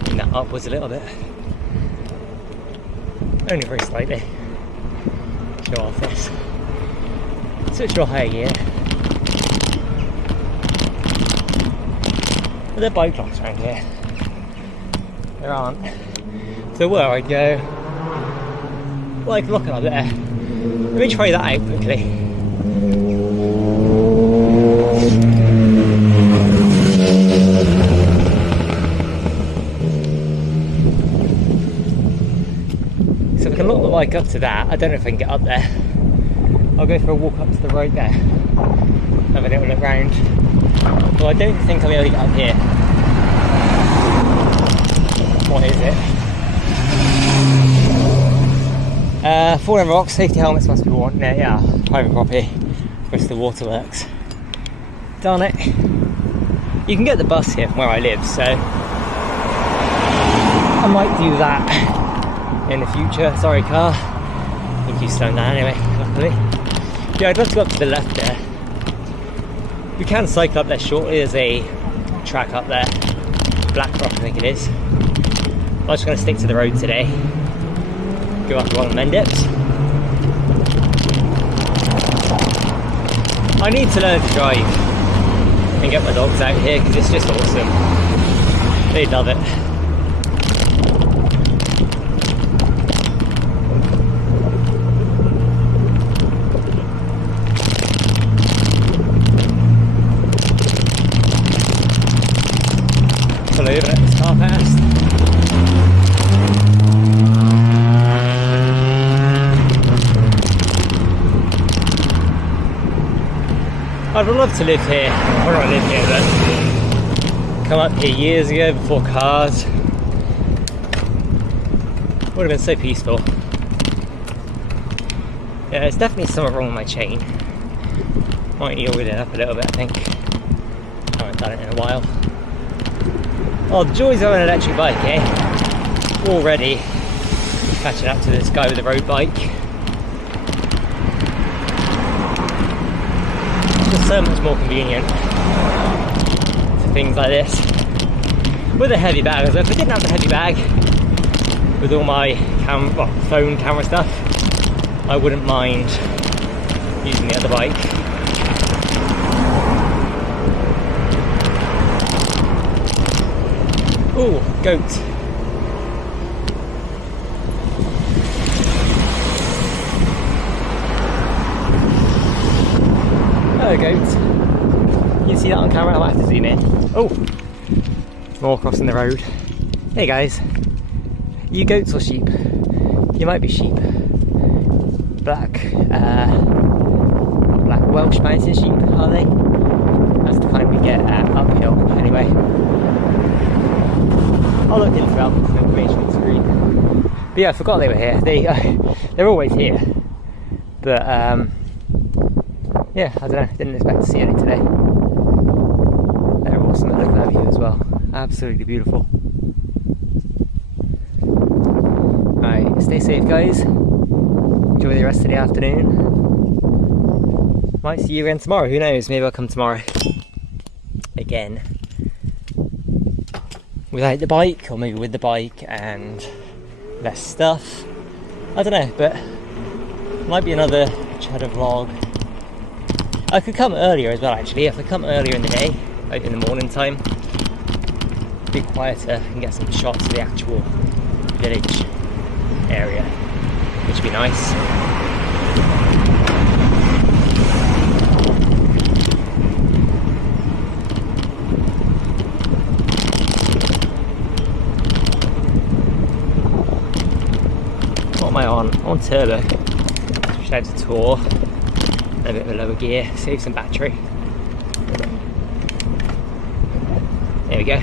Bring that upwards a little bit. Only very slightly. Show off this. Switch to a higher gear. But there are bike locks around here. There aren't. So where I'd go, well, I can lock it up there. Let me try that out quickly. bike up to that. I don't know if I can get up there. I'll go for a walk up to the road there. Have a little look round. Well, I don't think I'll be able to get up here. What is it? Falling rocks, safety helmets must be worn. Yeah, private property. Bristol Waterworks. Darn it. You can get the bus here from where I live, so I might do that in the future. Sorry, car. I think you slowed down anyway, luckily. Yeah, I'd love to go up to the left there. We can cycle up there shortly. There's a track up there. Blackrock, I think it is. I'm just going to stick to the road today. Go up one of the Mendips. I need to learn to drive and get my dogs out here because it's just awesome. They love it. Pull over, let this car past. I'd love to live here. Well, not live here, but come up here years ago before cars. Would have been so peaceful. Yeah, there's definitely something wrong with my chain. Might need to wheel it up a little bit, I think. I haven't done it in a while. Oh, the joys of an electric bike, eh? Already catching up to this guy with a road bike. Just so much more convenient for things like this. With a heavy bag, as if I didn't have the heavy bag with all my phone camera stuff, I wouldn't mind using the other bike. Ooh, goat. Hello, goat. You see that on camera? I might have to zoom in. Oh, more crossing the road. Hey guys, you goats or sheep? You might be sheep. Black Welsh mountain sheep, are they? That's the kind we get uphill, anyway. I'll look into some information on the screen. But yeah, I forgot they were here. They're always here. But yeah, I don't know. Didn't expect to see any today. They're awesome at looking at view as well. Absolutely beautiful. Alright, stay safe, guys. Enjoy the rest of the afternoon. Might see you again tomorrow. Who knows? Maybe I'll come tomorrow again. Without the bike, or maybe with the bike and less stuff. I don't know, but might be another Cheddar vlog. I could come earlier as well, actually. If I come earlier in the day, like in the morning time, be quieter and get some shots of the actual village area, which would be nice. What am I on? I'm on turbo. Switched out to tour. A bit of a lower gear, save some battery. There we go.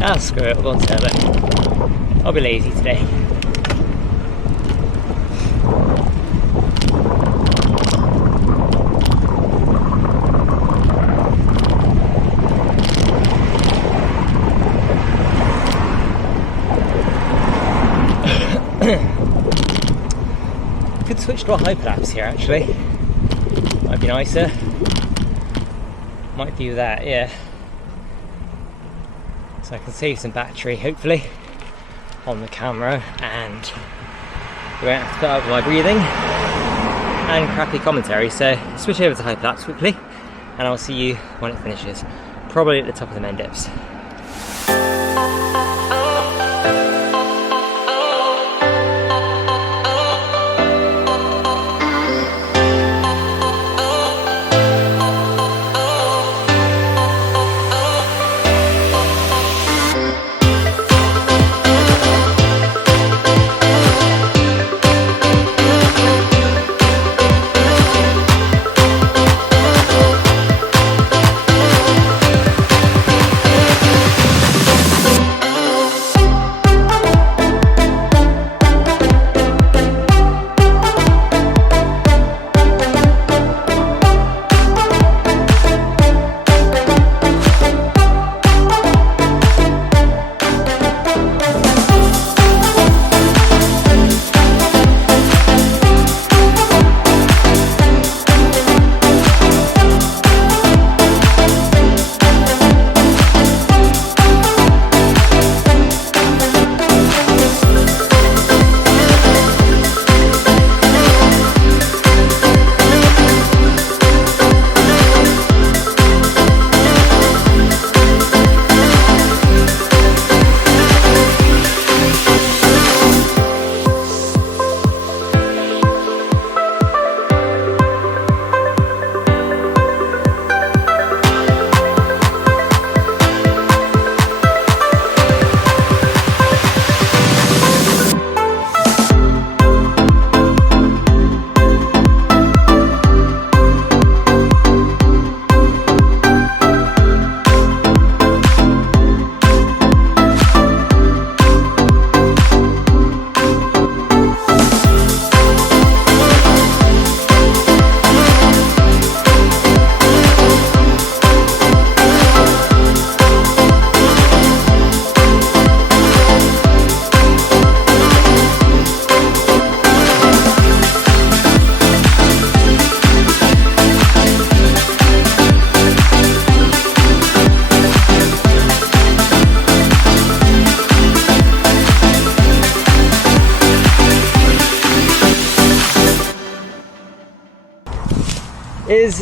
Ah, screw it, we'll go on turbo. I'll be lazy today. Could switch to a hyperlapse here actually. Might be nicer. Might do that, yeah. So I can save some battery hopefully on the camera, and we won't have to put up with my breathing and crappy commentary. So switch over to hyperlapse quickly, and I'll see you when it finishes. Probably at the top of the Mendips.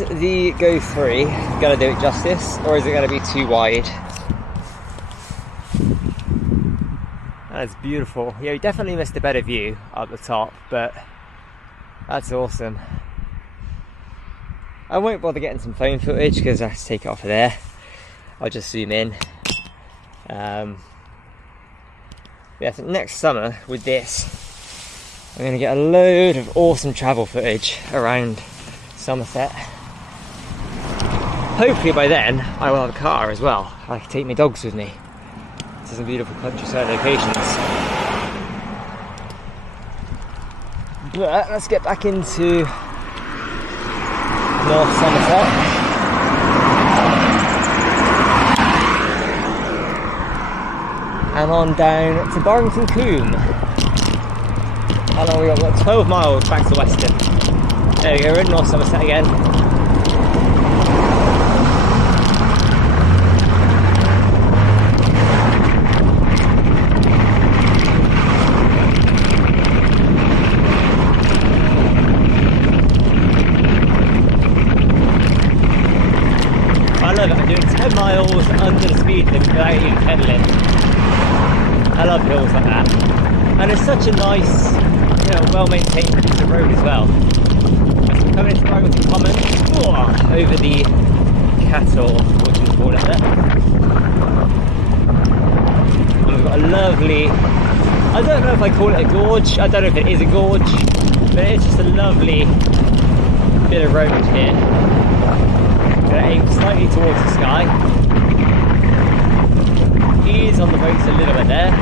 the Go 3 gonna do it justice, or is it gonna be too wide? That's beautiful. Yeah, we definitely missed a better view up the top, but that's awesome. I won't bother getting some phone footage because I have to take it off of there. I'll just zoom in. Yeah, so next summer with this, I'm going to get a load of awesome travel footage around Somerset. Hopefully by then I will have a car as well. I can take my dogs with me to some beautiful countryside locations. But let's get back into North Somerset. And on down to Barrington Combe. How long we got? We've got 12 miles back to Weston. There we go, we're in North Somerset again. I love it, I'm doing 10 miles under the speed limit without even pedalling. I love hills like that. And it's such a nice, well-maintained piece of road as well. As we're coming into Barrington Common, over the cattle, what do you call it there? And we've got a lovely, I don't know if I call it a gorge, I don't know if it is a gorge, but it's just a lovely bit of road here. Going to aim slightly towards the sky. Ease on the brakes a little bit there.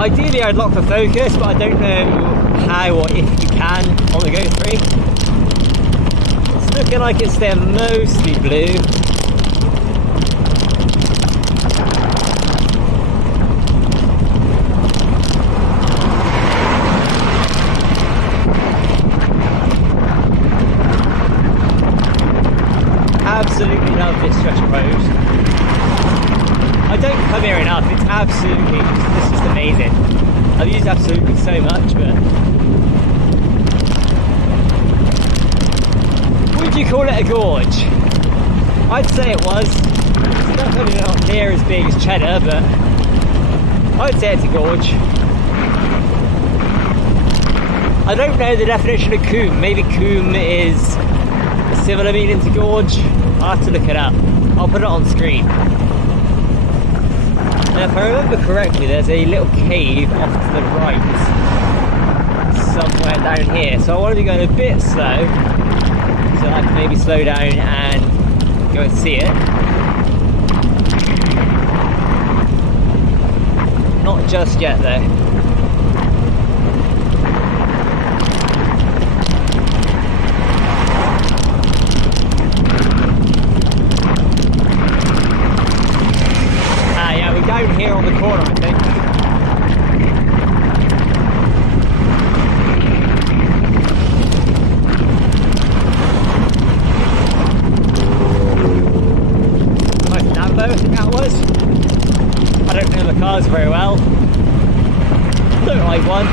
Ideally I'd lock for focus, but I don't know how or if you can on the Go 3. It's looking like it's there mostly blue. Absolutely love this stretch of road. I don't come here enough, it's absolutely, it's just amazing. I've used absolutely so much, but would you call it a gorge? I'd say it was. It's definitely not near as big as Cheddar, but I'd say it's a gorge. I don't know the definition of combe. Maybe combe is a similar meaning to gorge. I'll have to look it up. I'll put it on screen. Now, if I remember correctly, there's a little cave off to the right, somewhere down here. So I want to be going a bit slow, so I can maybe slow down and go and see it. Not just yet, though. Down here on the corner, I think. Nice Lambo, I think that was. I don't know the cars very well. Look like one.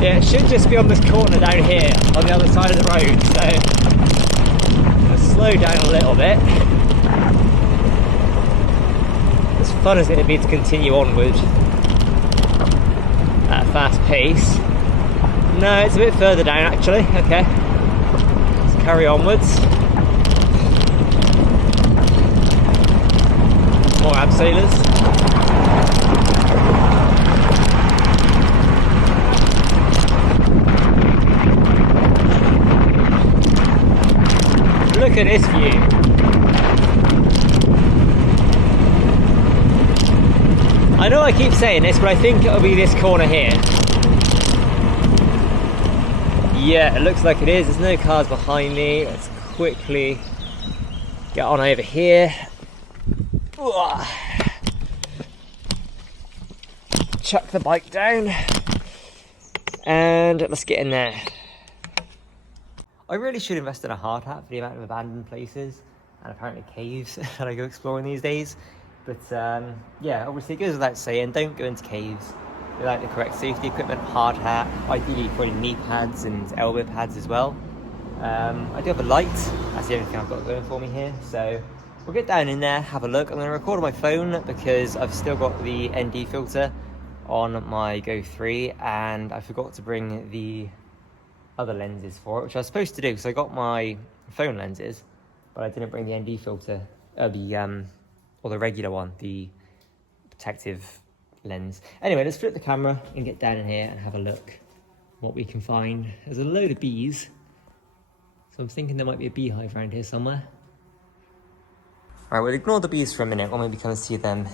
Yeah, it should just be on this corner down here, on the other side of the road, so I'm going to slow down a little bit. As fun as it would be to continue onward at a fast pace. No, it's a bit further down actually. Okay, let's carry onwards. More abseilers. Look at this view. I know I keep saying this, but I think it'll be this corner here. Yeah, it looks like it is. There's no cars behind me. Let's quickly get on over here. Chuck the bike down. And let's get in there. I really should invest in a hard hat for the amount of abandoned places and apparently caves that I go exploring these days. But yeah, obviously it goes without saying, don't go into caves They like the correct safety equipment, hard hat, ideally probably knee pads and elbow pads as well. I do have a light, that's the only thing I've got going for me here, so we'll get down in there, have a look. I'm going to record on my phone because I've still got the ND filter on my Go 3 and I forgot to bring the other lenses for it, which I was supposed to do because I got my phone lenses, but I didn't bring the ND filter, or the regular one, the protective lens. Anyway, let's flip the camera and get down in here and have a look what we can find. There's a load of bees, so I'm thinking there might be a beehive around here somewhere. All right, we'll ignore the bees for a minute. We'll maybe come and see them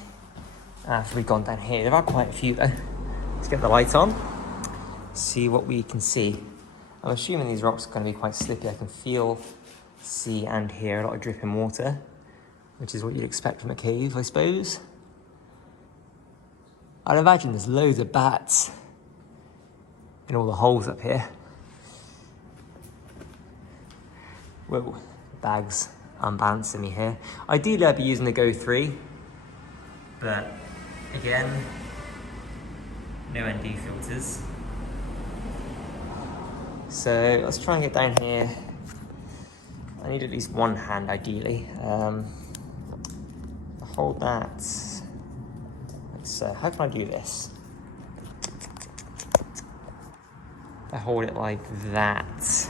after we've gone down here. There are quite a few though. Let's get the light on, see what we can see. I'm assuming these rocks are going to be quite slippy. I can feel, see and hear a lot of dripping water, which is what you'd expect from a cave, I suppose. I'd imagine there's loads of bats in all the holes up here. Whoa, bag's unbalancing me here. Ideally I'd be using the Go 3, but again, no ND filters. So let's try and get down here. I need at least one hand ideally. Hold that. Let's, how can I do this? I hold it like that. Is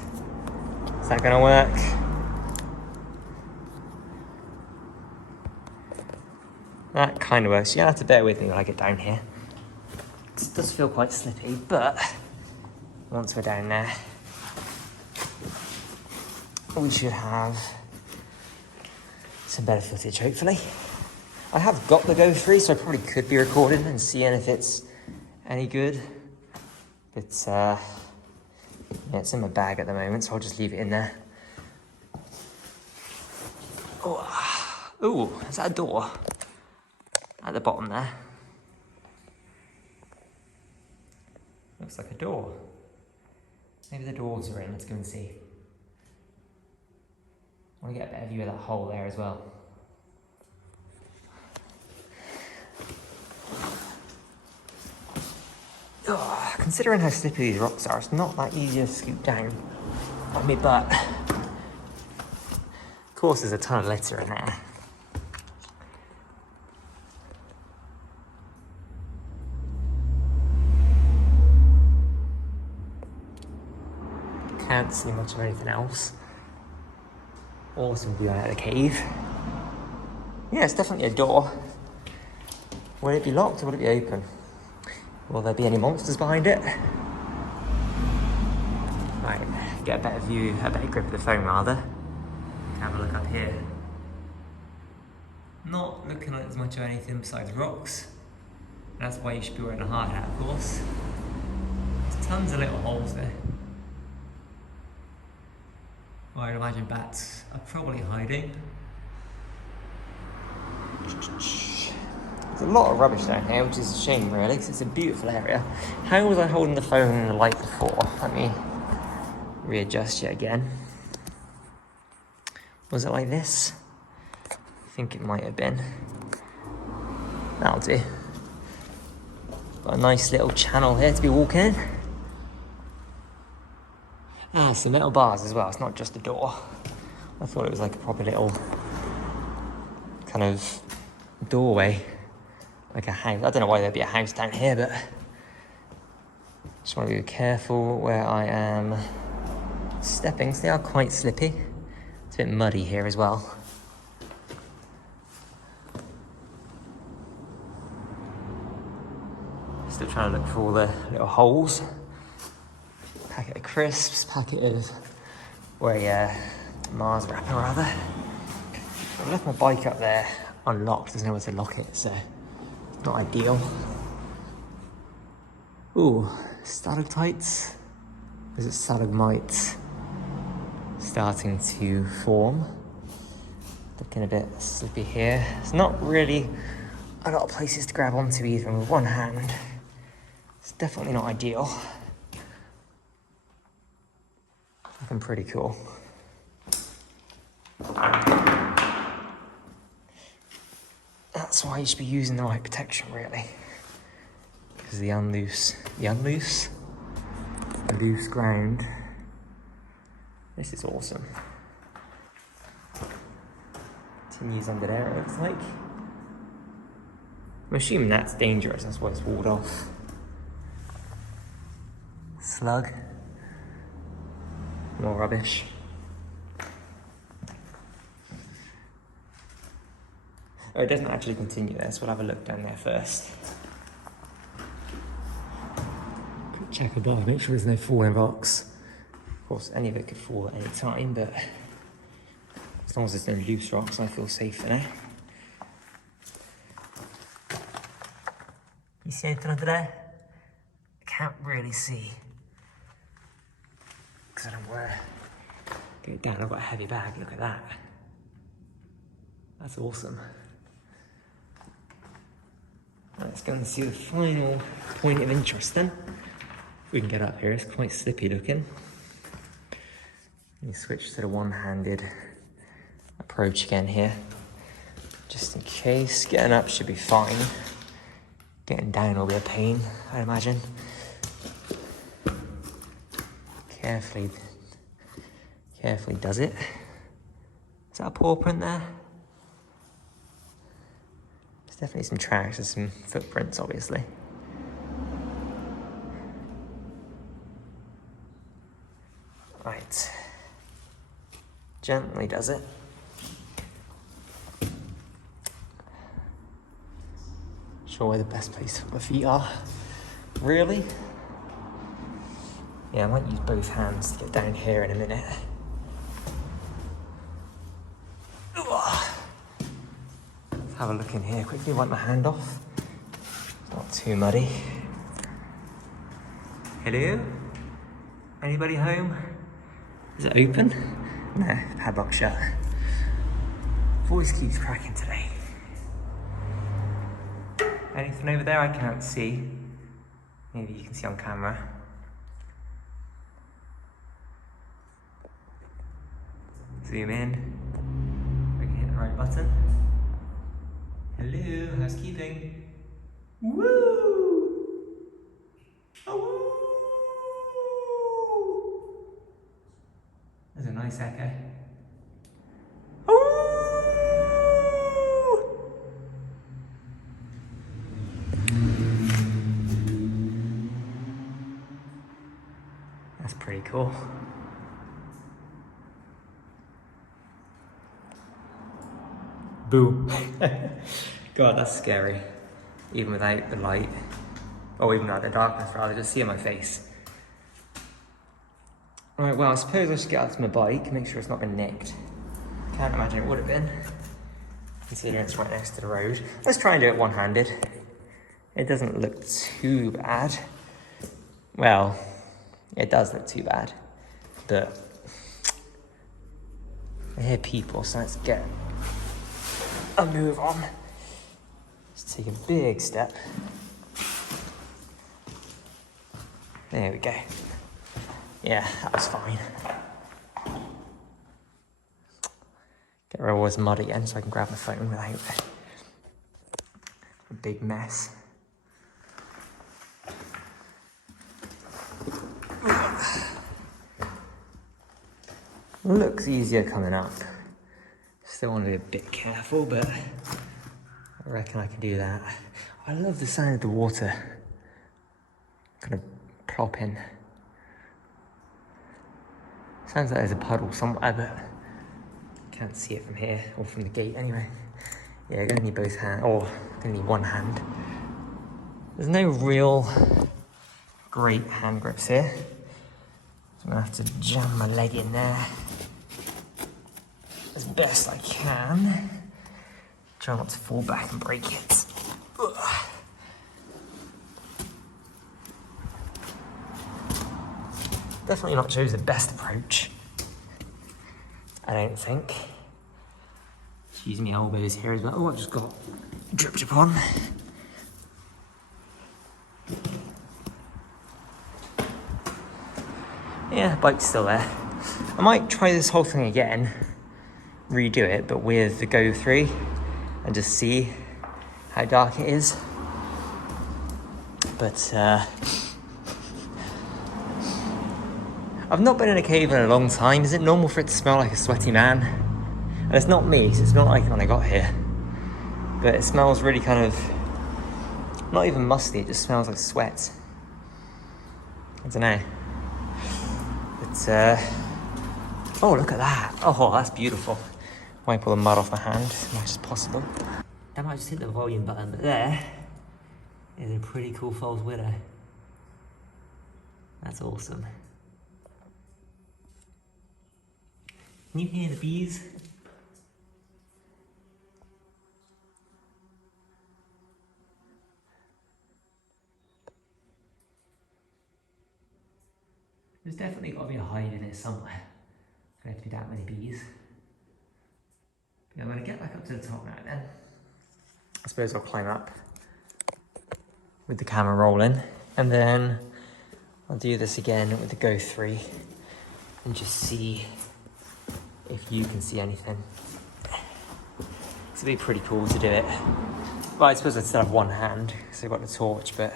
that gonna work? That kind of works. You're gonna have to bear with me when I get down here. It does feel quite slippy, but once we're down there, we should have some better footage, hopefully. I have got the Go 3, so I probably could be recording and seeing if it's any good. But yeah, it's in my bag at the moment, so I'll just leave it in there. Oh, ooh, is that a door? At the bottom there. Looks like a door. Maybe the doors are in, let's go and see. I want to get a better view of that hole there as well. Oh, considering how slippy these rocks are, it's not that easy to scoot down on me butt. Of course, there's a ton of litter in there. Can't see much of anything else. Awesome view out of the cave. Yeah, it's definitely a door. Will it be locked or will it be open? Will there be any monsters behind it? Right, get a better view, a better grip of the phone rather. Have a look up here. Not looking like there's much of anything besides rocks. That's why you should be wearing a hard hat, of course. There's tons of little holes there. I'd imagine bats are probably hiding. There's a lot of rubbish down here, which is a shame really, because it's a beautiful area. How was I holding the phone in the light before? Let me readjust yet again. Was it like this? I think it might have been. That'll do. Got a nice little channel here to be walking in. Ah, some metal bars as well, it's not just a door. I thought it was like a proper little kind of doorway, like a house. I don't know why there'd be a house down here, but just want to be careful where I am stepping, because they are quite slippy. It's a bit muddy here as well. Still trying to look for all the little holes. Packet of crisps, packet of Mars wrapper rather. I left my bike up there unlocked, there's nowhere to lock it, so it's not ideal. Ooh, stalactites. Is it stalagmites starting to form? Looking a bit slippy here. It's not really a lot of places to grab onto even with one hand. It's definitely not ideal. Looking pretty cool. That's why you should be using the right protection, really. This is the loose ground. This is awesome. Continues under there, it looks like. I'm assuming that's dangerous, that's why it's walled off. Slug. More rubbish. Oh, it doesn't actually continue there, so we'll have a look down there first. Quick check above, make sure there's no falling rocks. Of course, any of it could fall at any time, but as long as there's no loose rocks, I feel safe now. You see anything under there? I can't really see. Because I don't wear. Go down, I've got a heavy bag, look at that. That's awesome. Let's go and see the final point of interest then. If we can get up here, it's quite slippy looking. Let me switch to the one-handed approach again here. Just in case. Getting up should be fine. Getting down will be a pain, I imagine. Carefully does it. Is that a paw print there? There's definitely some tracks and some footprints, obviously. Right. Gently does it. Sure where the best place to put my feet are. Really? Yeah, I might use both hands to get down here in a minute. Let's have a look in here quickly, wipe my hand off. It's not too muddy. Hello? Anybody home? Is it open? No, padlock shut. Voice keeps cracking today. Anything over there I can't see? Maybe you can see on camera. Zoom in. We can hit the right button. Hello, housekeeping. Woo! Oh, woo! There's a nice echo. Oh! That's pretty cool. Boo. God, that's scary. Even without the light. Or even without the darkness, rather, just seeing my face. Right, well, I suppose I should get out to my bike, make sure it's not been nicked. Can't imagine it would have been, considering it's right next to the road. Let's try and do it one-handed. It doesn't look too bad. Well, it does look too bad. But I hear people, so let's get a move on. Let's take a big step. There we go. Yeah, that was fine. Get rid of all this mud again so I can grab my phone without a big mess. Looks easier coming up. Still want to be a bit careful, but I reckon I can do that. I love the sound of the water kind of plopping. Sounds like there's a puddle somewhere, but can't see it from here, or from the gate anyway. Yeah, you're gonna need both hands, or gonna need one hand. There's no real great hand grips here. So I'm gonna have to jam my leg in there as best I can. Try not to fall back and break it. Ugh. Definitely not chose the best approach, I don't think. Just using my elbows here as well. Oh, I've just got dripped upon. Yeah, the bike's still there. I might try this whole thing again, redo it, but with the Go 3, and just see how dark it is. but I've not been in a cave in a long time. Is it normal for it to smell like a sweaty man? And it's not me, so it's not like when I got here. But it smells really kind of, not even musty, it just smells like sweat. I don't know. But, oh, look at that. Oh, that's beautiful. Wipe all the mud off my hand as much as possible. I might just hit the volume button, but there is a pretty cool false widow. That's awesome. Can you hear the bees? There's definitely got to be a hide in it somewhere. There have to be that many bees. Yeah, I'm going to get back up to the top now then. I suppose I'll climb up with the camera rolling, and then I'll do this again with the Go 3 and just see if you can see anything. It'd be pretty cool to do it. Well, I suppose I'd still have one hand because I've got the torch, but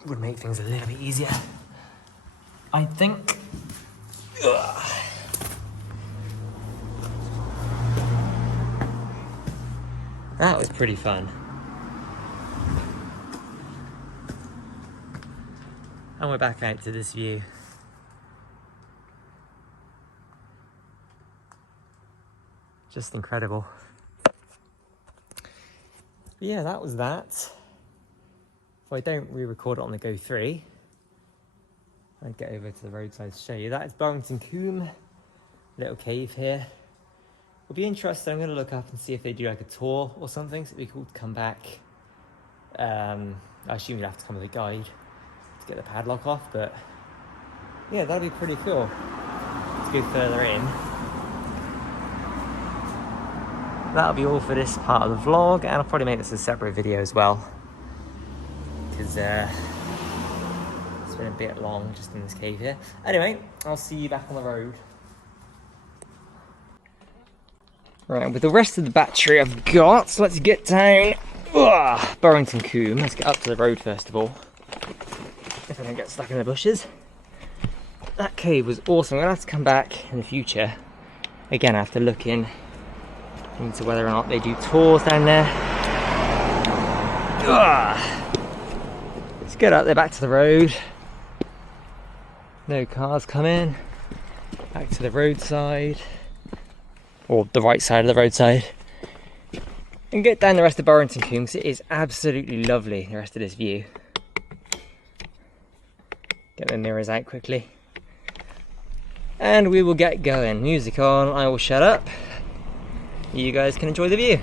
it would make things a little bit easier, I think. Ugh. That was pretty fun. And we're back out to this view. Just incredible. But yeah, that was that. If I don't re-record it on the Go 3, I'd get over to the roadside to show you. That is Burrington Combe, little cave here. It'll be interesting. I'm going to look up and see if they do like a tour or something, so it'd be cool to come back. I assume you'd have to come with a guide to get the padlock off, but yeah, that'd be pretty cool to go further in. That'll be all for this part of the vlog, and I'll probably make this a separate video as well, because it's been a bit long just in this cave here. Anyway, I'll see you back on the road. Right, with the rest of the battery I've got, let's get down Burrington Combe. Let's get up to the road first of all, if I don't get stuck in the bushes. That cave was awesome. I'm going to have to come back in the future. Again, I have to look into whether or not they do tours down there. Let's get up there, back to the road. No cars coming. Back to the roadside. Or the right side of the roadside. And get down the rest of Burrington Combe, because it is absolutely lovely, the rest of this view. Get the mirrors out quickly. And we will get going. Music on, I will shut up. You guys can enjoy the view.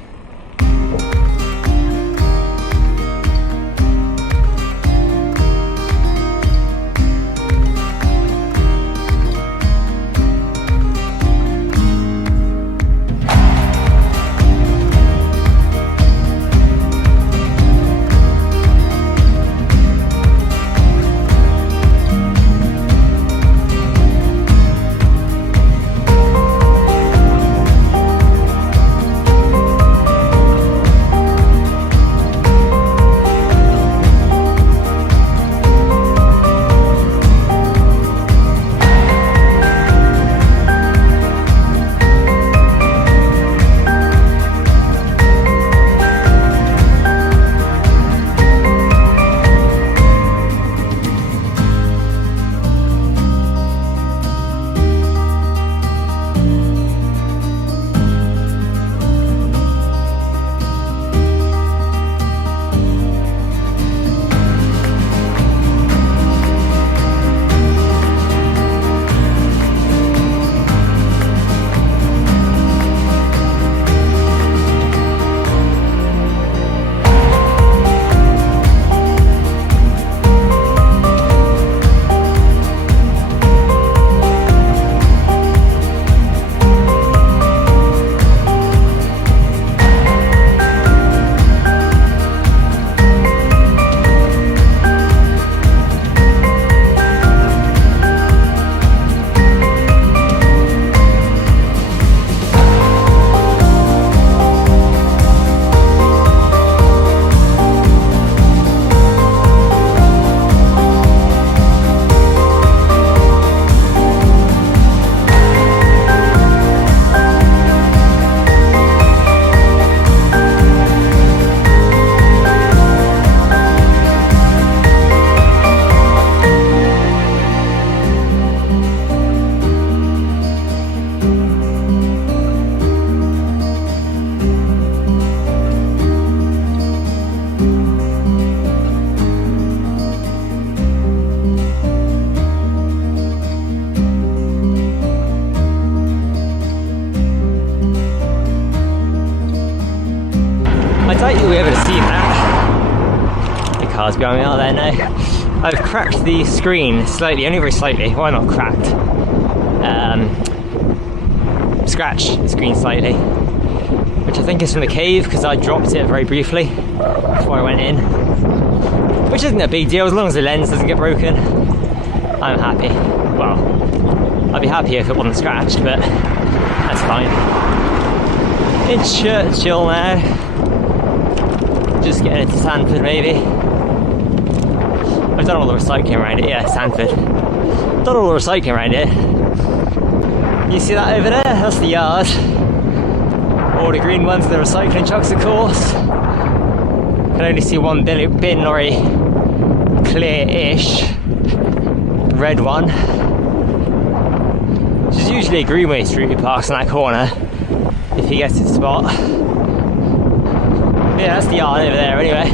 cars behind me, are there? No. I've cracked the screen slightly, only very slightly. Why not cracked? Scratched the screen slightly, which I think is from the cave because I dropped it very briefly before I went in. Which isn't a big deal as long as the lens doesn't get broken. I'm happy. Well, I'd be happy if it wasn't scratched, but that's fine. In Churchill now. Just getting into Sanford maybe. I've done all the recycling around it, yeah, Sanford. Done all the recycling around it. You see that over there? That's the yard. All the green ones are the recycling trucks, of course. Can only see one bin or a clear-ish red one. Which is usually a green waste route he parks in that corner, if he gets his spot. Yeah, that's the yard over there anyway.